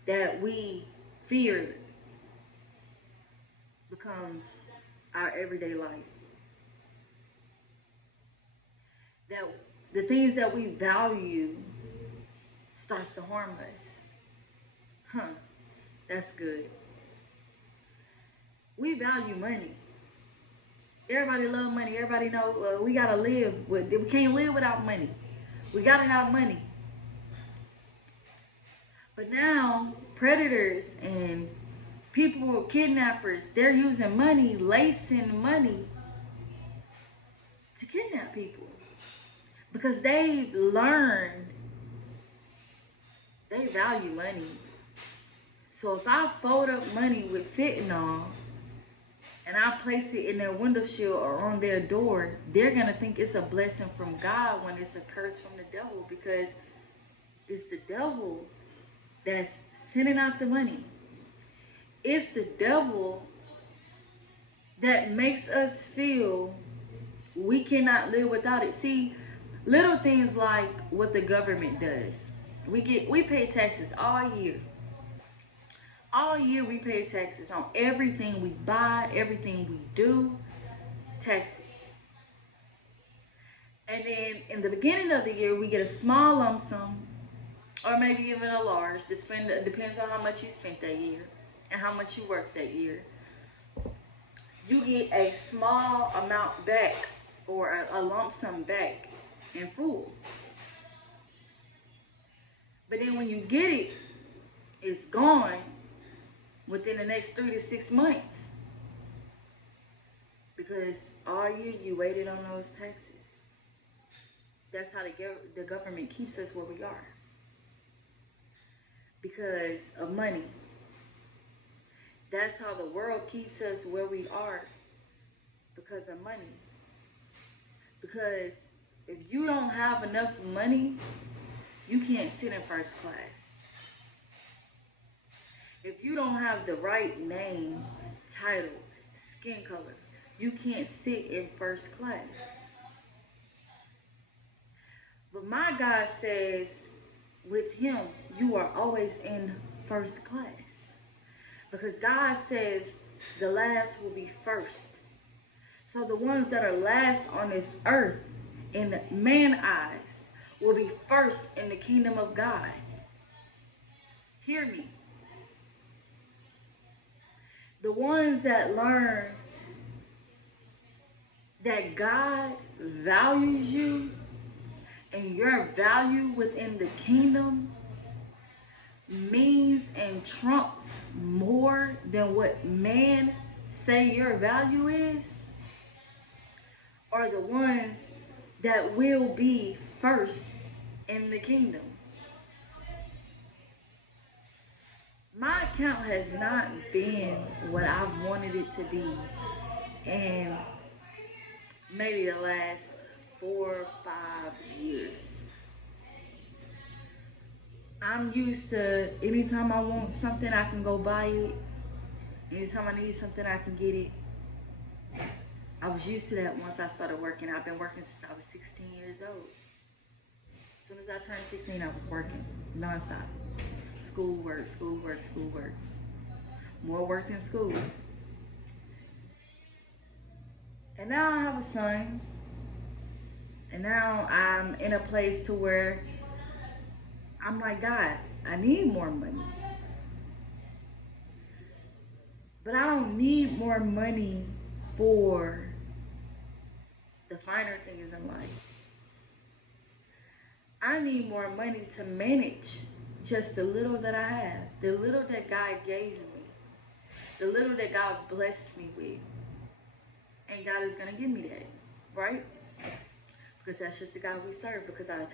that we feared becomes our everyday life, that the things that we value starts to harm us. That's good. We value money. Everybody love money. Everybody know we gotta live. We can't live without money. We gotta have money. But now predators and people, kidnappers, they're using money, lacing money to kidnap people because they learned they value money. So if I fold up money with fentanyl and I place it in their window sill or on their door, they're gonna think it's a blessing from God when it's a curse from the devil, because it's the devil that's sending out the money. It's the devil that makes us feel we cannot live without it. See, little things like what the government does. We pay taxes all year. All year we pay taxes on everything we buy, everything we do, taxes. And then in the beginning of the year we get a small lump sum, or maybe even a large, depends on how much you spent that year and how much you worked that year. You get a small amount back, or a lump sum back in full. But then when you get it, it's gone within the next 3 to 6 months, because all year you waited on those taxes. That's how the government keeps us where we are, because of money. That's how the world keeps us where we are, because of money. Because if you don't have enough money, you can't sit in first class. If you don't have the right name, title, skin color, you can't sit in first class. But my God says, with him, you are always in first class. Because God says the last will be first. So the ones that are last on this earth, in man's eyes, will be first in the kingdom of God. Hear me. The ones that learn that God values you and your value within the kingdom means and trumps more than what man say your value is, are the ones that will be first in the kingdom. My account has not been what I've wanted it to be in maybe the last 4 or 5 years. I'm used to anytime I want something, I can go buy it. Anytime I need something, I can get it. I was used to that once I started working. I've been working since I was 16 years old. As soon as I turned 16, I was working nonstop. School, work, school, work, school, work. More work than school. And now I have a son. And now I'm in a place to where I'm like, God, I need more money. But I don't need more money for the finer things in life. I need more money to manage just the little that I have, the little that God gave me, the little that God blessed me with. And God is going to give me that, right? Because that's just the God we serve, because I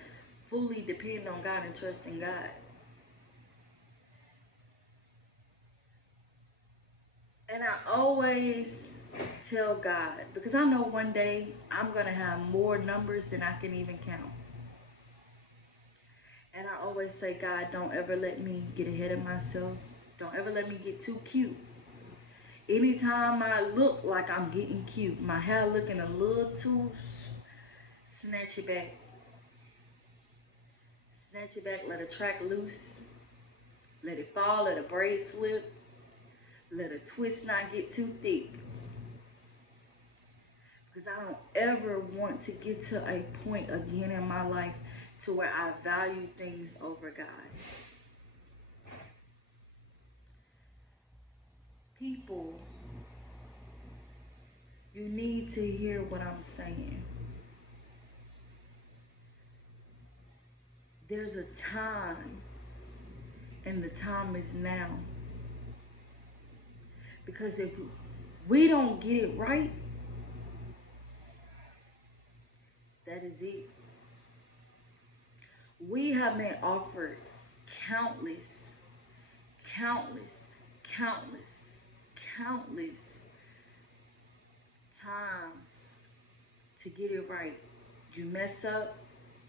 fully depend on God and trust in God. And I always tell God, because I know one day I'm going to have more numbers than I can even count. And I always say, God, don't ever let me get ahead of myself. Don't ever let me get too cute. Anytime I look like I'm getting cute, my hair looking a little too, snatch it back. Snatch it back, let a track loose. Let it fall, let a braid slip. Let a twist not get too thick. Because I don't ever want to get to a point again in my life to where I value things over God. People, you need to hear what I'm saying. There's a time, and the time is now. Because if we don't get it right, that is it. We have been offered countless times to get it right. You mess up,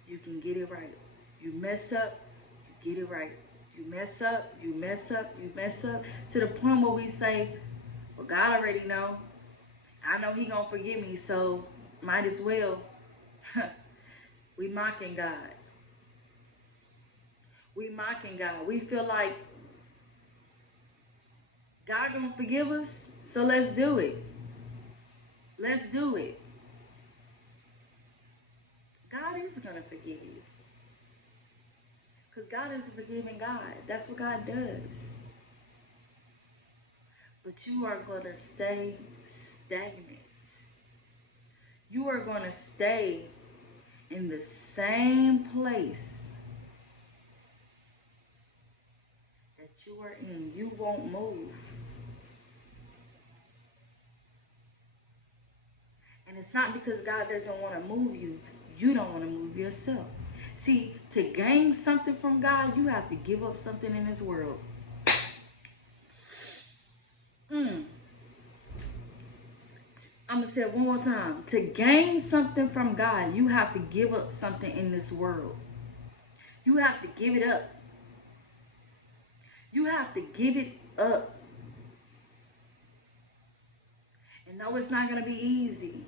you can get it right. You mess up, you get it right. You mess up, you mess up, you mess up, to the point where we say, well, God already know. I know he gonna forgive me, so might as well. We mocking God. We mocking God. We feel like God gonna forgive us, so let's do it. Let's do it. God is gonna forgive you. Because God is a forgiving God. That's what God does. But you are gonna stay stagnant. You are gonna stay in the same place that you are in. You won't move. And it's not because God doesn't want to move you. You don't want to move yourself. See, to gain something from God, you have to give up something in this world. I'm going to say it one more time. To gain something from God, you have to give up something in this world. You have to give it up. You have to give it up. And no, it's not going to be easy.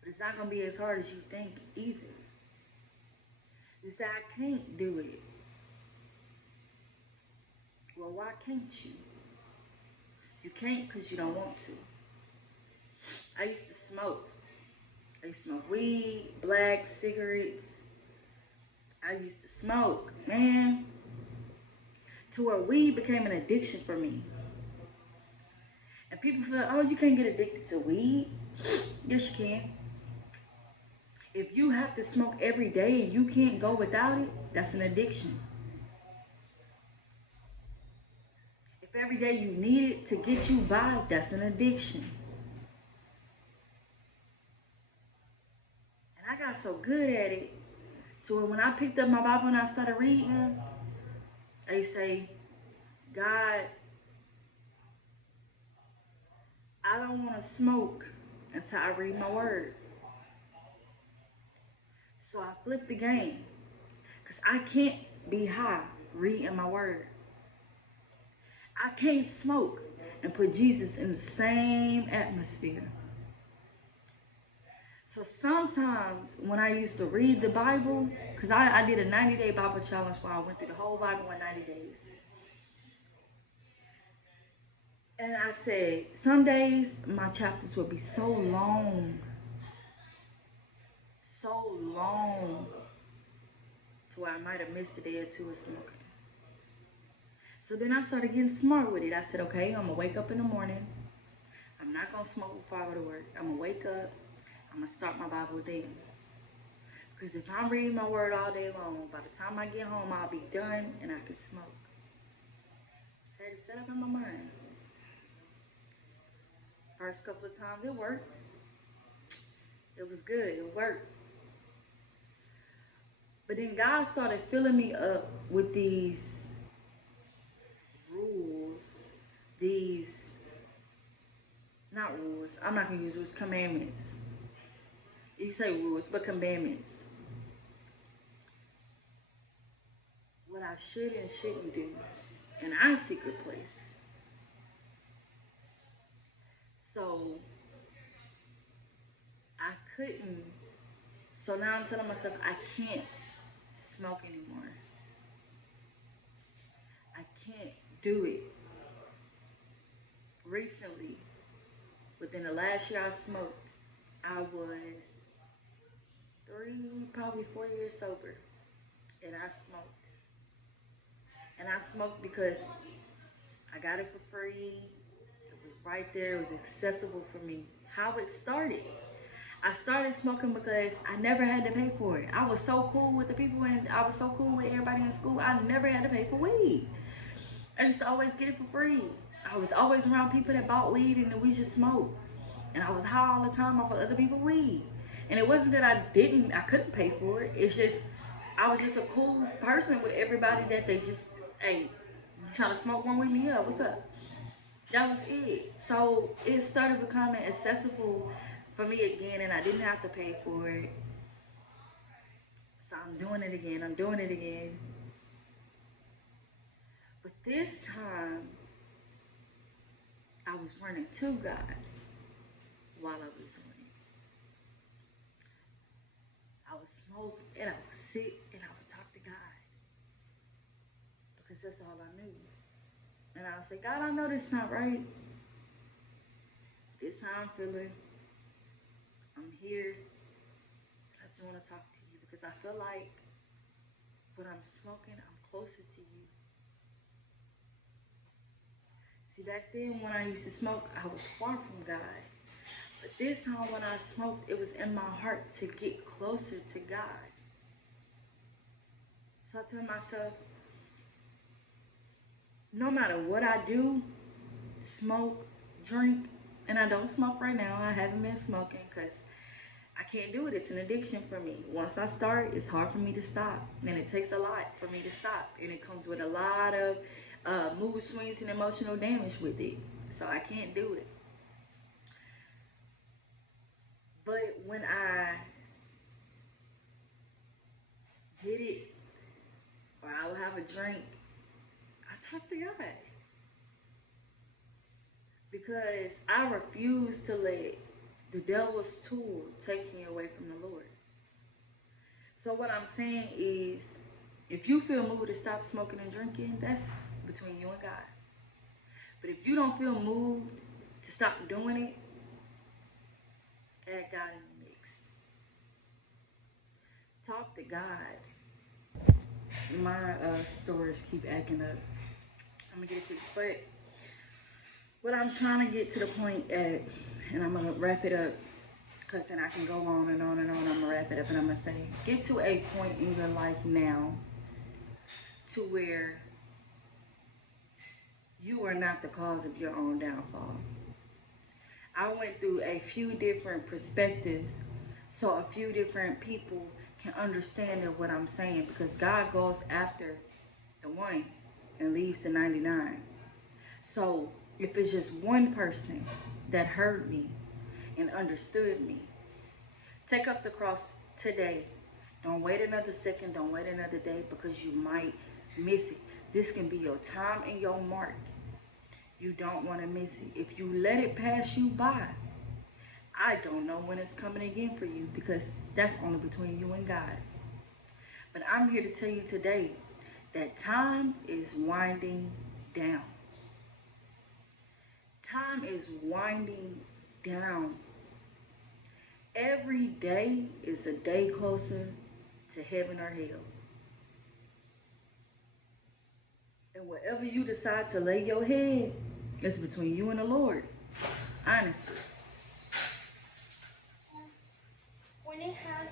But it's not going to be as hard as you think either. You say, I can't do it. Well, why can't you? You can't because you don't want to. I used to smoke. I used to smoke weed, black, cigarettes. I used to smoke, man. To where weed became an addiction for me. And people feel, oh, you can't get addicted to weed. Yes, you can. If you have to smoke every day and you can't go without it, that's an addiction. If every day you need it to get you by, that's an addiction. And I got so good at it to where when I picked up my Bible and I started reading, I say, God, I don't want to smoke until I read my word. So I flipped the game. Because I can't be high reading my word. I can't smoke and put Jesus in the same atmosphere. So sometimes when I used to read the Bible, because I did a 90-day Bible challenge where I went through the whole Bible in 90 days. And I said, some days my chapters would be so long, to where I might have missed a day or two of smoking. So then I started getting smart with it. I said, okay, I'm going to wake up in the morning. I'm not going to smoke before I go to work. I'm going to wake up. I'm going to start my Bible then. Because if I'm reading my word all day long, by the time I get home, I'll be done and I can smoke. I had to set up in my mind. First couple of times, it worked. It was good. It worked. But then God started filling me up with these rules, not rules, I'm not going to use rules, commandments. You say rules, but commandments. What I should and shouldn't do in our secret place. So I couldn't. So now I'm telling myself I can't smoke anymore. I can't do it. Recently, within the last year I smoked, I was probably 4 years sober. And I smoked. And I smoked because I got it for free. It was right there. It was accessible for me. How it started. I started smoking because I never had to pay for it. I was so cool with the people and I was so cool with everybody in school. I never had to pay for weed. I used to always get it for free. I was always around people that bought weed and we just smoked. And I was high all the time off of other people's weed. And it wasn't that I couldn't pay for it. It's just, I was just a cool person with everybody that they just, hey, you trying to smoke one with me? Yeah, what's up? That was it. So it started becoming accessible for me again, and I didn't have to pay for it. So I'm doing it again. I'm doing it again. But this time, I was running to God while I was doing it. I would smoke and I would sit and I would talk to God because that's all I knew. And I would say, God, I know this not right. This is how I'm feeling. I'm here. I just want to talk to you because I feel like when I'm smoking, I'm closer to you. See, back then when I used to smoke, I was far from God. But this time when I smoked, it was in my heart to get closer to God. So I tell myself, no matter what I do, smoke, drink, and I don't smoke right now. I haven't been smoking because I can't do it. It's an addiction for me. Once I start, it's hard for me to stop. And it takes a lot for me to stop. And it comes with a lot of mood swings and emotional damage with it. So I can't do it. But when I get it, or I'll have a drink, I talk to God. Because I refuse to let the devil's tool take me away from the Lord. So what I'm saying is, if you feel moved to stop smoking and drinking, that's between you and God. But if you don't feel moved to stop doing it, add God in the mix. Talk to God. My storage keep acting up. I'm gonna get it fixed. But what I'm trying to get to the point at, and I'm gonna wrap it up, because then I can go on and on and on. I'm gonna wrap it up and I'm gonna say, get to a point in your life now to where you are not the cause of your own downfall. I went through a few different perspectives so a few different people can understand what I'm saying, because God goes after the one and leaves the 99. So if it's just one person that heard me and understood me, take up the cross today. Don't wait another second, don't wait another day, because you might miss it. This can be your time and your mark. You don't want to miss it. If you let it pass you by, I don't know when it's coming again for you, because that's only between you and God. But I'm here to tell you today that time is winding down. Time is winding down. Every day is a day closer to heaven or hell. And wherever you decide to lay your head, it's between you and the Lord. Honestly. When it has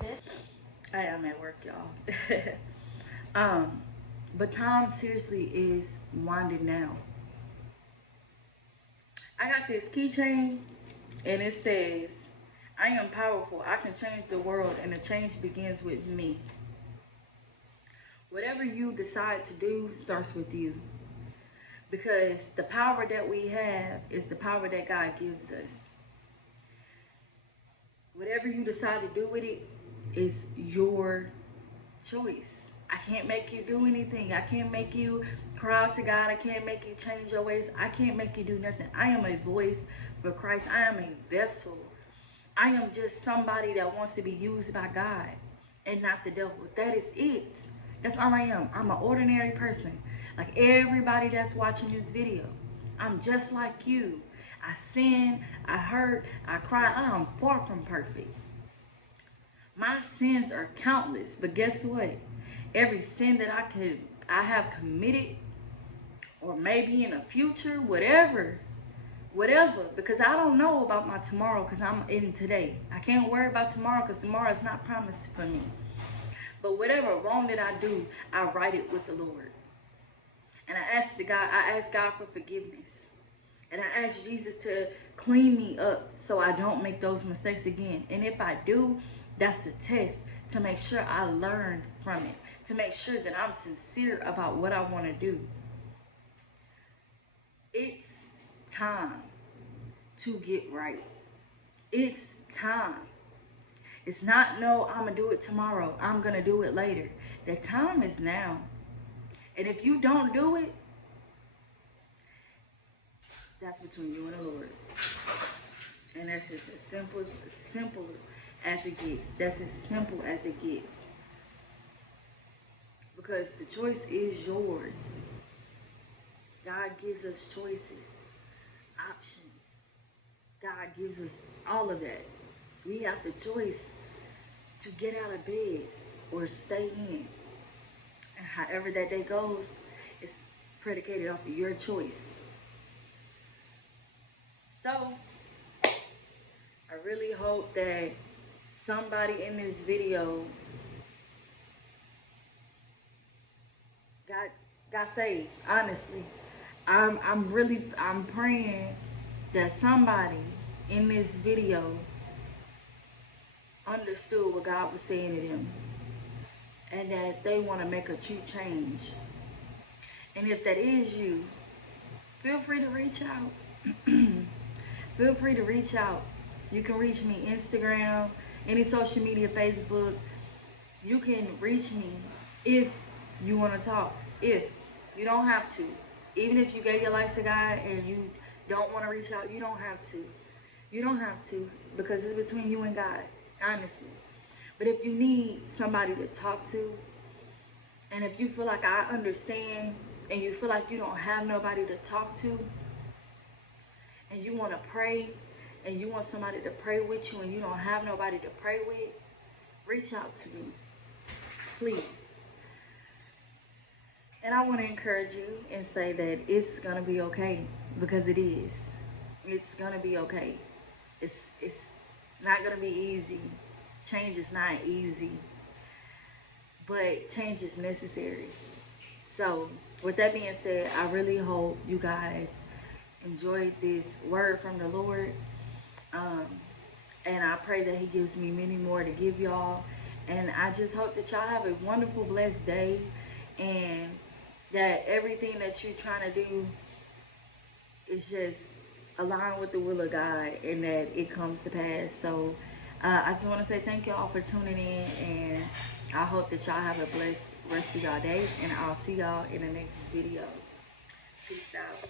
this, I am at work, y'all. But time seriously is winding down. I got this keychain and it says, I am powerful. I can change the world, and the change begins with me. Whatever you decide to do starts with you. Because the power that we have is the power that God gives us. Whatever you decide to do with it is your choice. I can't make you do anything. I can't make you cry out to God. I can't make you change your ways. I can't make you do nothing. I am a voice for Christ. I am a vessel. I am just somebody that wants to be used by God and not the devil. That is it. That's all I am. I'm an ordinary person. Like everybody that's watching this video. I'm just like you. I sin, I hurt, I cry. I am far from perfect. My sins are countless, but guess what? Every sin that I have committed, or maybe in the future, whatever, because I don't know about my tomorrow, because I'm in today. I can't worry about tomorrow because tomorrow is not promised for me. But whatever wrong that I do, I write it with the Lord. And I ask God for forgiveness. And I ask Jesus to clean me up so I don't make those mistakes again. And if I do, that's the test to make sure I learn from it. To make sure that I'm sincere about what I want to do. It's time to get right. It's time. It's not, no, I'm going to do it tomorrow. I'm going to do it later. The time is now. And if you don't do it, that's between you and the Lord. And that's just as simple as it gets. That's as simple as it gets. Because the choice is yours. God gives us choices, options. God gives us all of that. We have the choice to get out of bed or stay in. And however that day goes, it's predicated off of your choice. So, I really hope that somebody in this video got saved. Honestly, I'm praying that somebody in this video understood what God was saying to them, and that they want to make a true change. And if that is you, feel free to reach out. Feel free to reach out. You can reach me Instagram, any social media, Facebook. You can reach me if you want to talk. If you don't have to. Even if you gave your life to God and you don't want to reach out, you don't have to. You don't have to, because it's between you and God, honestly. But if you need somebody to talk to, and if you feel like I understand, and you feel like you don't have nobody to talk to, and you want to pray, and you want somebody to pray with you, and you don't have nobody to pray with, reach out to me, please. And I want to encourage you and say that it's going to be okay, because it is. It's going to be okay. It's not going to be easy. Change is not easy, but change is necessary. So, with that being said, I really hope you guys enjoyed this word from the Lord. And I pray that He gives me many more to give y'all. And I just hope that y'all have a wonderful, blessed day, and that everything that you're trying to do is just align with the will of God, and that it comes to pass. So I just want to say thank y'all for tuning in, and I hope that y'all have a blessed rest of y'all day, and I'll see y'all in the next video. Peace out.